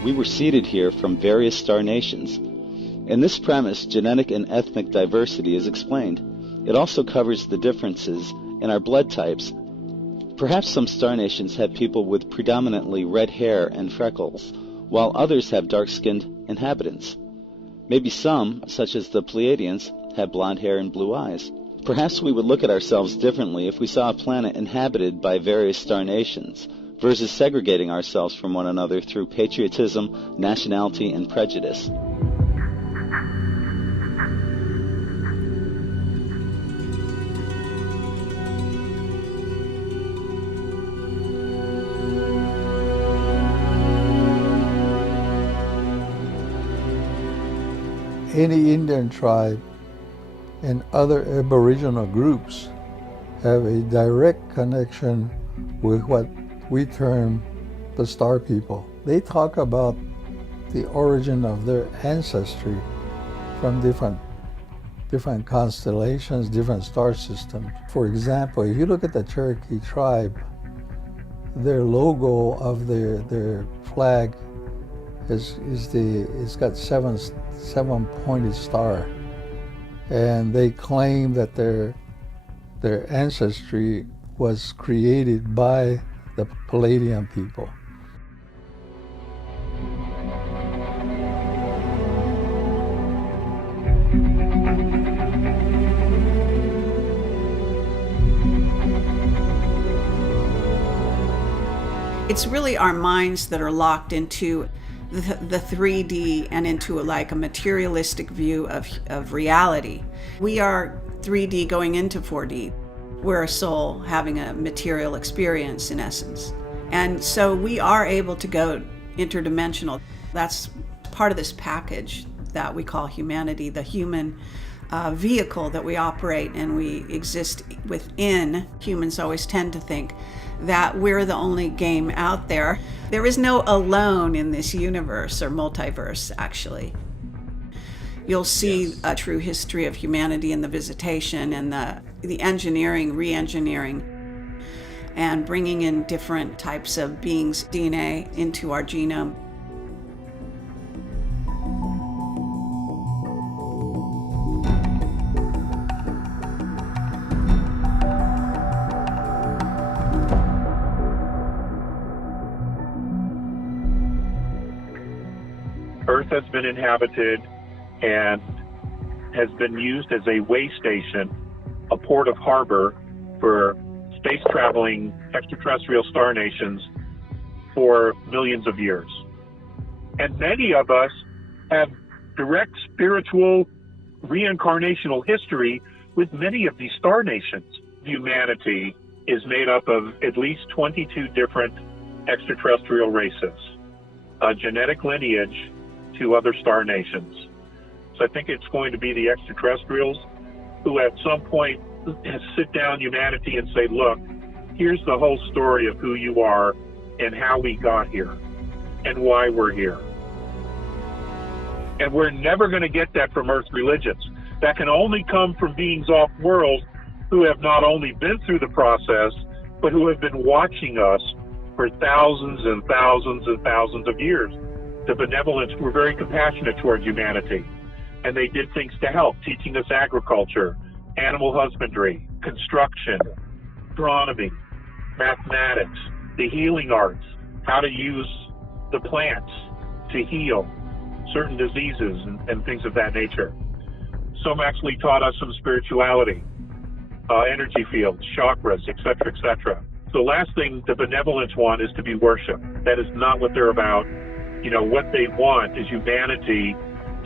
we were seeded here from various star nations. In this premise, genetic and ethnic diversity is explained. It also covers the differences in our blood types. Perhaps some star nations have people with predominantly red hair and freckles, while others have dark-skinned inhabitants. Maybe some, such as the Pleiadians, have blonde hair and blue eyes. Perhaps we would look at ourselves differently if we saw a planet inhabited by various star nations, versus segregating ourselves from one another through patriotism, nationality, and prejudice. Any Indian tribe and other Aboriginal groups have a direct connection with what we term the star people. They talk about the origin of their ancestry from different constellations, different star systems. For example, if you look at the Cherokee tribe, their logo of their flag it's got seven-pointed star, and they claim that their ancestry was created by the Pleiadian people. It's really our minds that are locked into the 3D and into like a materialistic view of reality. We are 3D going into 4D. We're a soul having a material experience in essence. And so we are able to go interdimensional. That's part of this package that we call humanity, the human vehicle that we operate and we exist within. Humans always tend to think that we're the only game out there. There is no alone in this universe or multiverse, actually. You'll see a true history of humanity in the visitation and the engineering, re-engineering, and bringing in different types of beings' DNA into our genome. Earth has been inhabited and has been used as a way station, a port of harbor for space-traveling extraterrestrial star nations for millions of years. And many of us have direct spiritual reincarnational history with many of these star nations. Humanity is made up of at least 22 different extraterrestrial races, a genetic lineage to other star nations. So I think it's going to be the extraterrestrials who at some point sit down humanity and say, look, here's the whole story of who you are and how we got here and why we're here. And we're never going to get that from Earth religions. That can only come from beings off-world who have not only been through the process, but who have been watching us for thousands and thousands and thousands of years. The benevolents were very compassionate toward humanity, and they did things to help, teaching us agriculture, animal husbandry, construction, astronomy, mathematics, the healing arts, how to use the plants to heal certain diseases and things of that nature. Some actually taught us some spirituality, energy fields, chakras, etc., etc. The last thing the benevolents want is to be worshipped. That is not what they're about. You know, what they want is humanity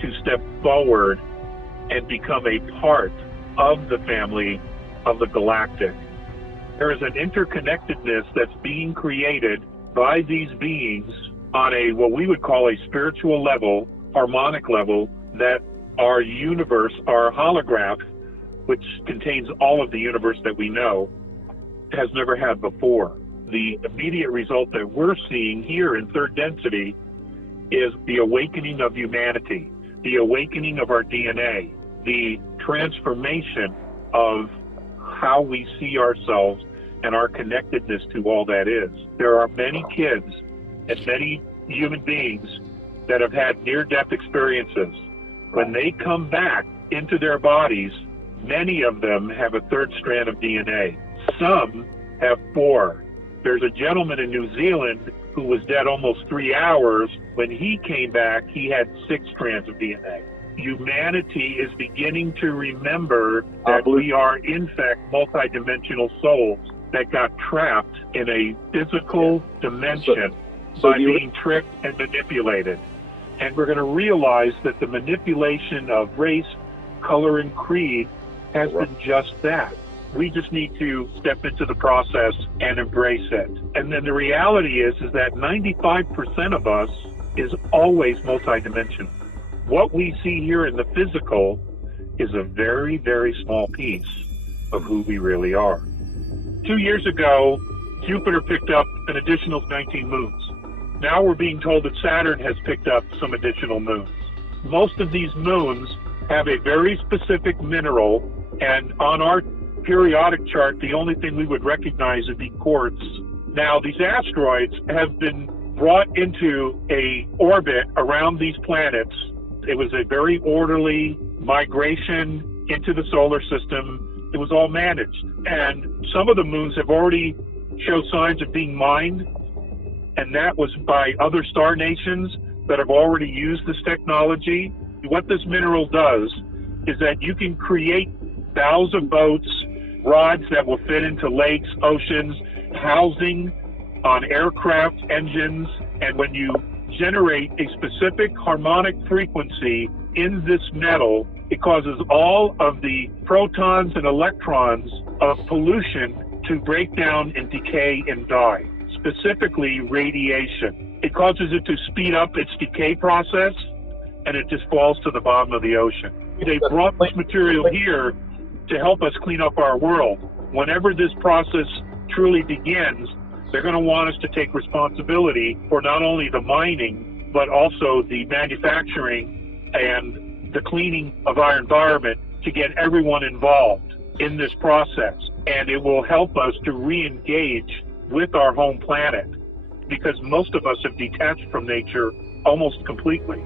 to step forward and become a part of the family of the galactic. There is an interconnectedness that's being created by these beings on a, what we would call a spiritual level, harmonic level, that our universe, our holograph, which contains all of the universe that we know, has never had before. The immediate result that we're seeing here in third density is the awakening of humanity, the awakening of our DNA, the transformation of how we see ourselves and our connectedness to all that is. There are many kids and many human beings that have had near-death experiences. When they come back into their bodies, many of them have a third strand of DNA. Some have 4. There's a gentleman in New Zealand who was dead almost 3 hours. When he came back, he had 6 strands of DNA. Humanity is beginning to remember that we are, in fact, multidimensional souls that got trapped in a physical dimension by being tricked and manipulated. And we're going to realize that the manipulation of race, color, and creed has been just that. We just need to step into the process and embrace it. And then the reality is that 95% of us is always multidimensional. What we see here in the physical is a very, very small piece of who we really are. 2 years ago, Jupiter picked up an additional 19 moons. Now we're being told that Saturn has picked up some additional moons. Most of these moons have a very specific mineral, and on our periodic chart, the only thing we would recognize would be quartz. Now, these asteroids have been brought into a orbit around these planets. It was a very orderly migration into the solar system. It was all managed. And some of the moons have already shown signs of being mined, and that was by other star nations that have already used this technology. What this mineral does is that you can create bows of boats, rods that will fit into lakes, oceans, housing on aircraft engines, and when you generate a specific harmonic frequency in this metal, it causes all of the protons and electrons of pollution to break down and decay and die, specifically radiation. It causes it to speed up its decay process, and it just falls to the bottom of the ocean. They brought this material here to help us clean up our world. Whenever this process truly begins, they're going to want us to take responsibility for not only the mining, but also the manufacturing and the cleaning of our environment to get everyone involved in this process. And it will help us to re-engage with our home planet, because most of us have detached from nature almost completely.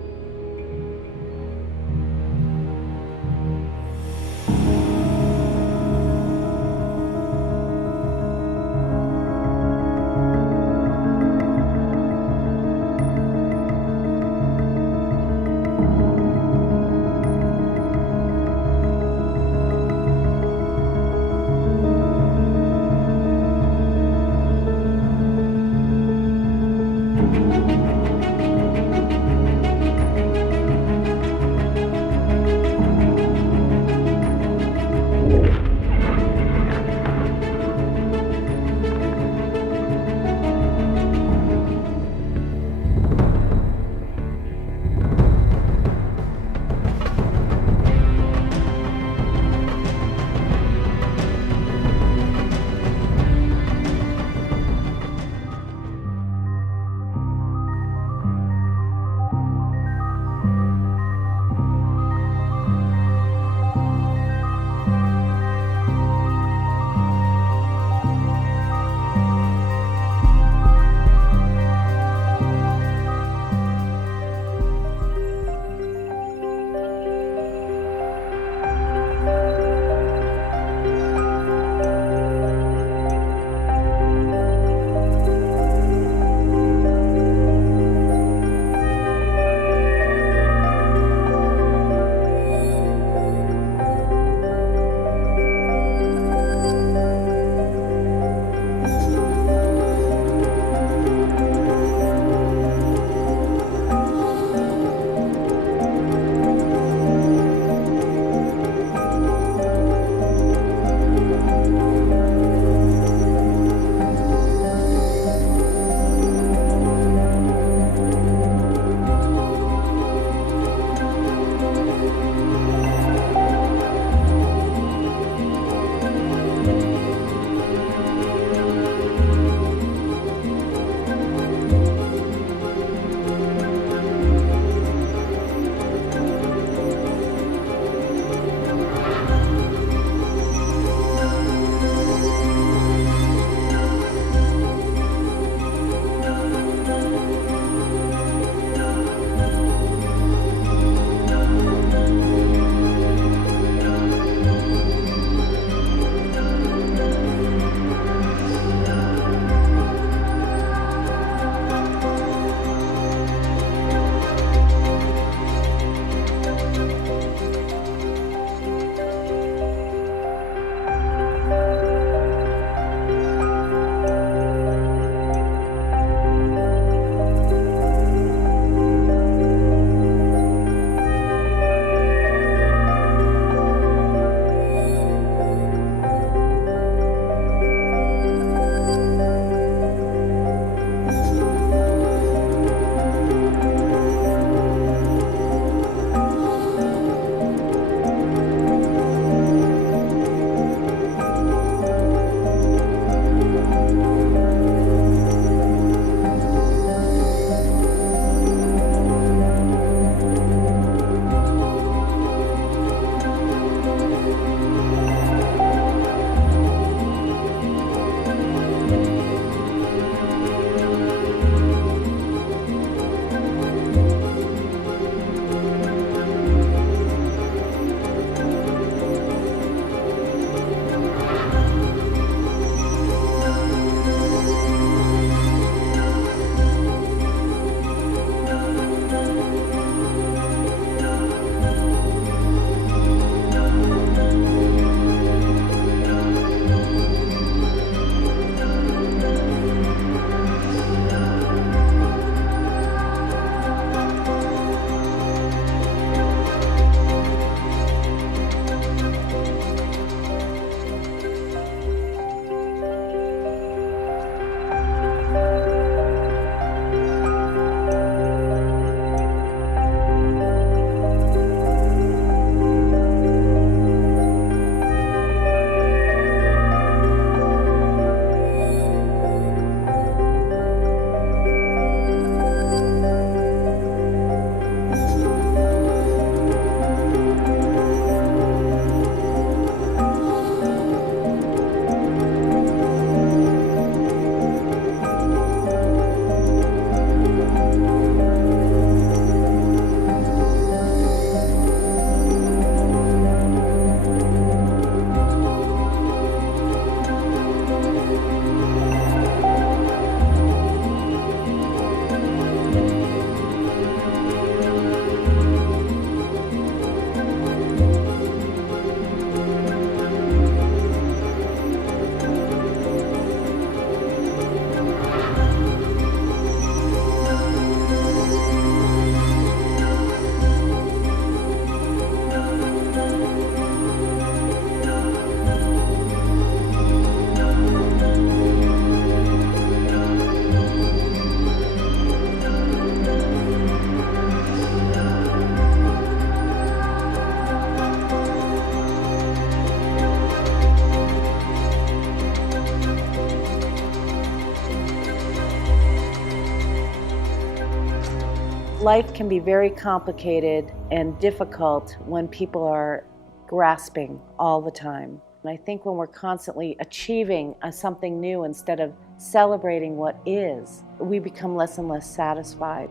Life can be very complicated and difficult when people are grasping all the time. And I think when we're constantly achieving something new instead of celebrating what is, we become less and less satisfied.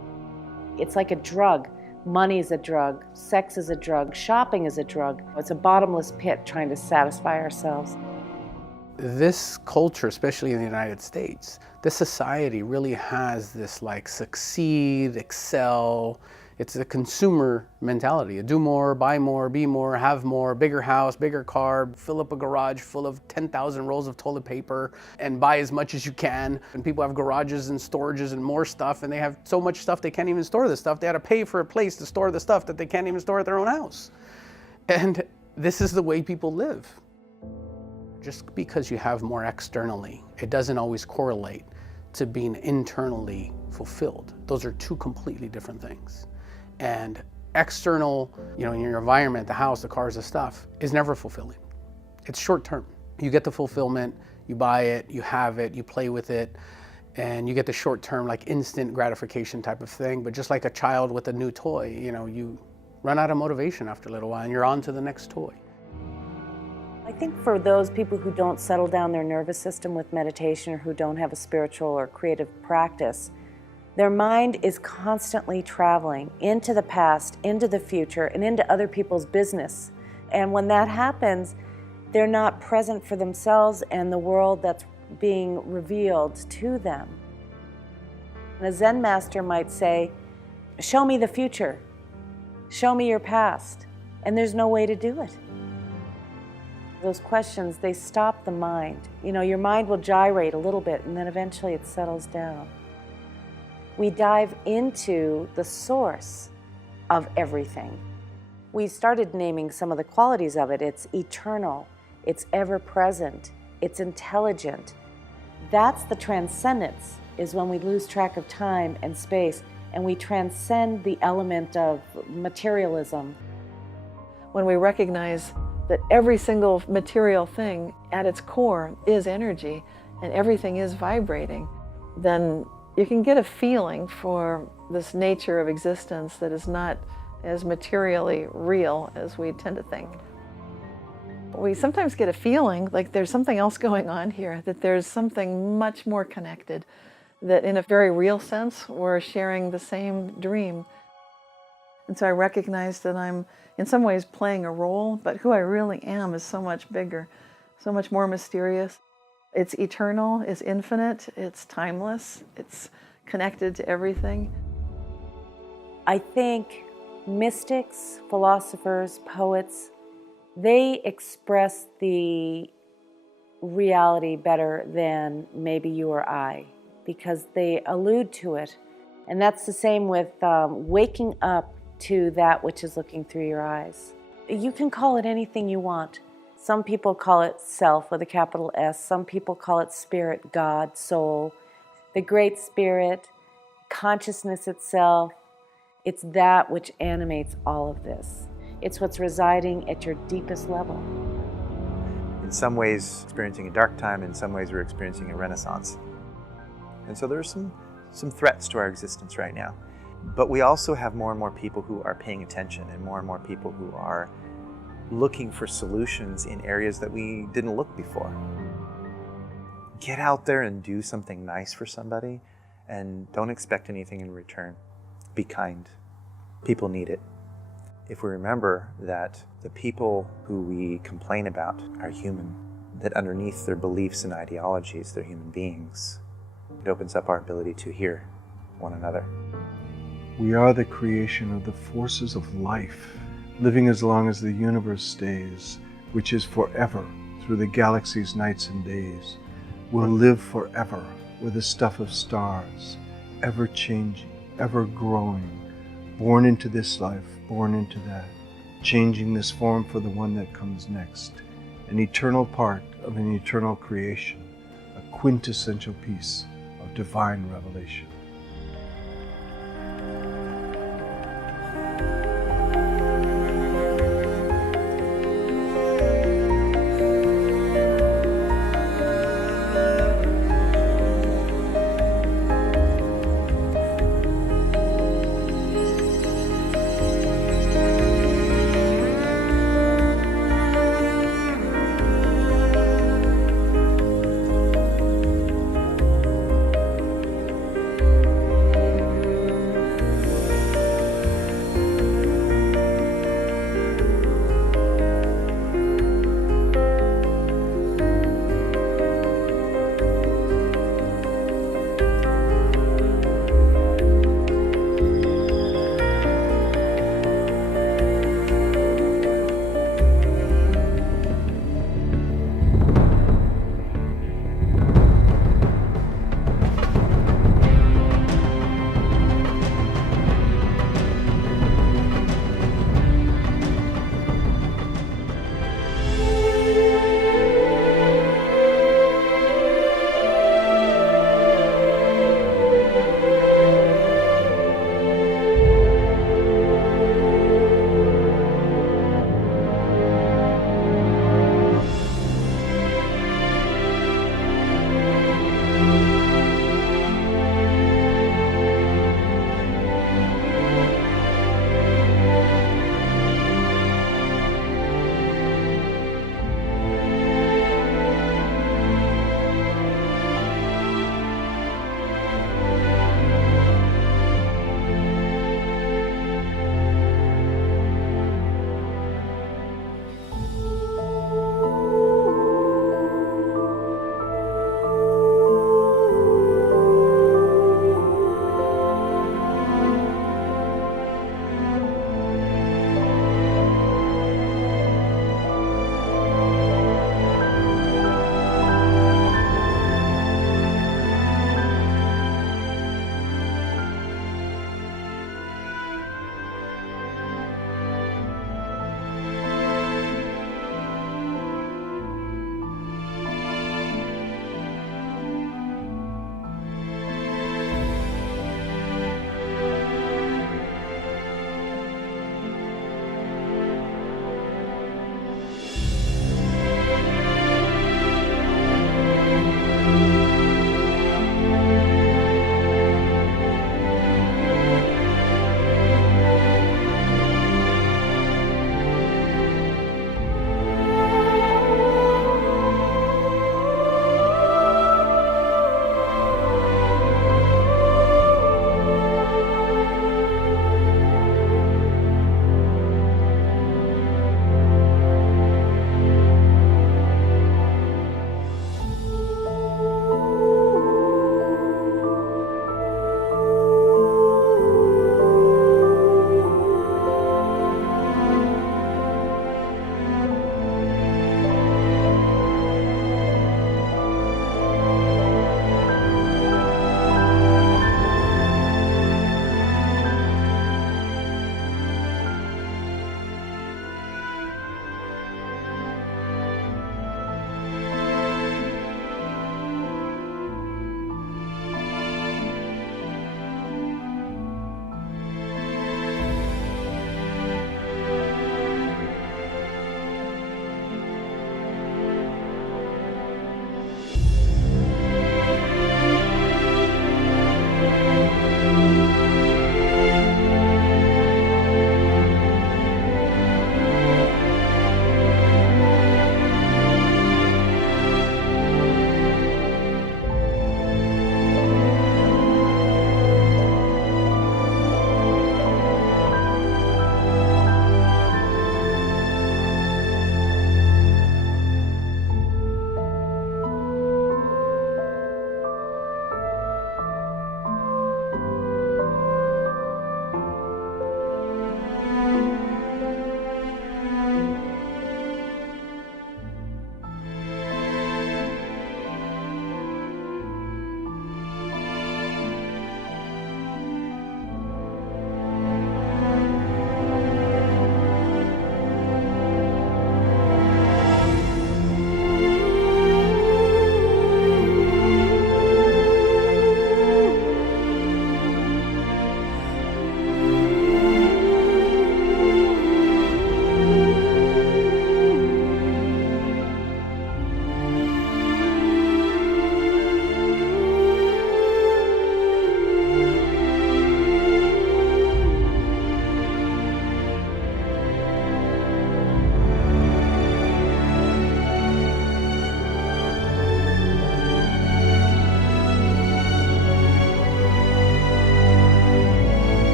It's like a drug. Money is a drug, sex is a drug, shopping is a drug. It's a bottomless pit trying to satisfy ourselves. This culture, especially in the United States, this society really has this like succeed, excel. It's a consumer mentality. Do more, buy more, be more, have more, bigger house, bigger car, fill up a garage full of 10,000 rolls of toilet paper and buy as much as you can. And people have garages and storages and more stuff, and they have so much stuff they can't even store the stuff. They had to pay for a place to store the stuff that they can't even store at their own house. And this is the way people live. Just because you have more externally, it doesn't always correlate to being internally fulfilled. Those are two completely different things. And external, in your environment, the house, the cars, the stuff, is never fulfilling. It's short term. You get the fulfillment, you buy it, you have it, you play with it, and you get the short term, like instant gratification type of thing. But just like a child with a new toy, you run out of motivation after a little while and you're on to the next toy. I think for those people who don't settle down their nervous system with meditation or who don't have a spiritual or creative practice, their mind is constantly traveling into the past, into the future, and into other people's business. And when that happens, they're not present for themselves and the world that's being revealed to them. And a Zen master might say, show me the future, show me your past, and there's no way to do it. Those questions, they stop the mind. Your mind will gyrate a little bit and then eventually it settles down. We dive into the source of everything. We started naming some of the qualities of it. It's eternal, it's ever-present, it's intelligent. That's the transcendence, is when we lose track of time and space and we transcend the element of materialism. When we recognize that every single material thing at its core is energy and everything is vibrating, then you can get a feeling for this nature of existence that is not as materially real as we tend to think. We sometimes get a feeling like there's something else going on here, that there's something much more connected, that in a very real sense, we're sharing the same dream. And so I recognize that I'm in some ways playing a role, but who I really am is so much bigger, so much more mysterious. It's eternal, it's infinite, it's timeless, it's connected to everything. I think mystics, philosophers, poets, they express the reality better than maybe you or I, because they allude to it. And that's the same with waking up to that which is looking through your eyes. You can call it anything you want. Some people call it self with a capital S. Some people call it spirit, God, soul, the great spirit, consciousness itself. It's that which animates all of this. It's what's residing at your deepest level. In some ways, experiencing a dark time, in some ways, we're experiencing a renaissance. And so there's some threats to our existence right now. But we also have more and more people who are paying attention and more people who are looking for solutions in areas that we didn't look before. Get out there and do something nice for somebody and don't expect anything in return. Be kind. People need it. If we remember that the people who we complain about are human, that underneath their beliefs and ideologies, they're human beings, it opens up our ability to hear one another. We are the creation of the forces of life, living as long as the universe stays, which is forever, through the galaxy's nights and days. We'll live forever with the stuff of stars, ever changing, ever growing, born into this life, born into that, changing this form for the one that comes next, an eternal part of an eternal creation, a quintessential piece of divine revelation.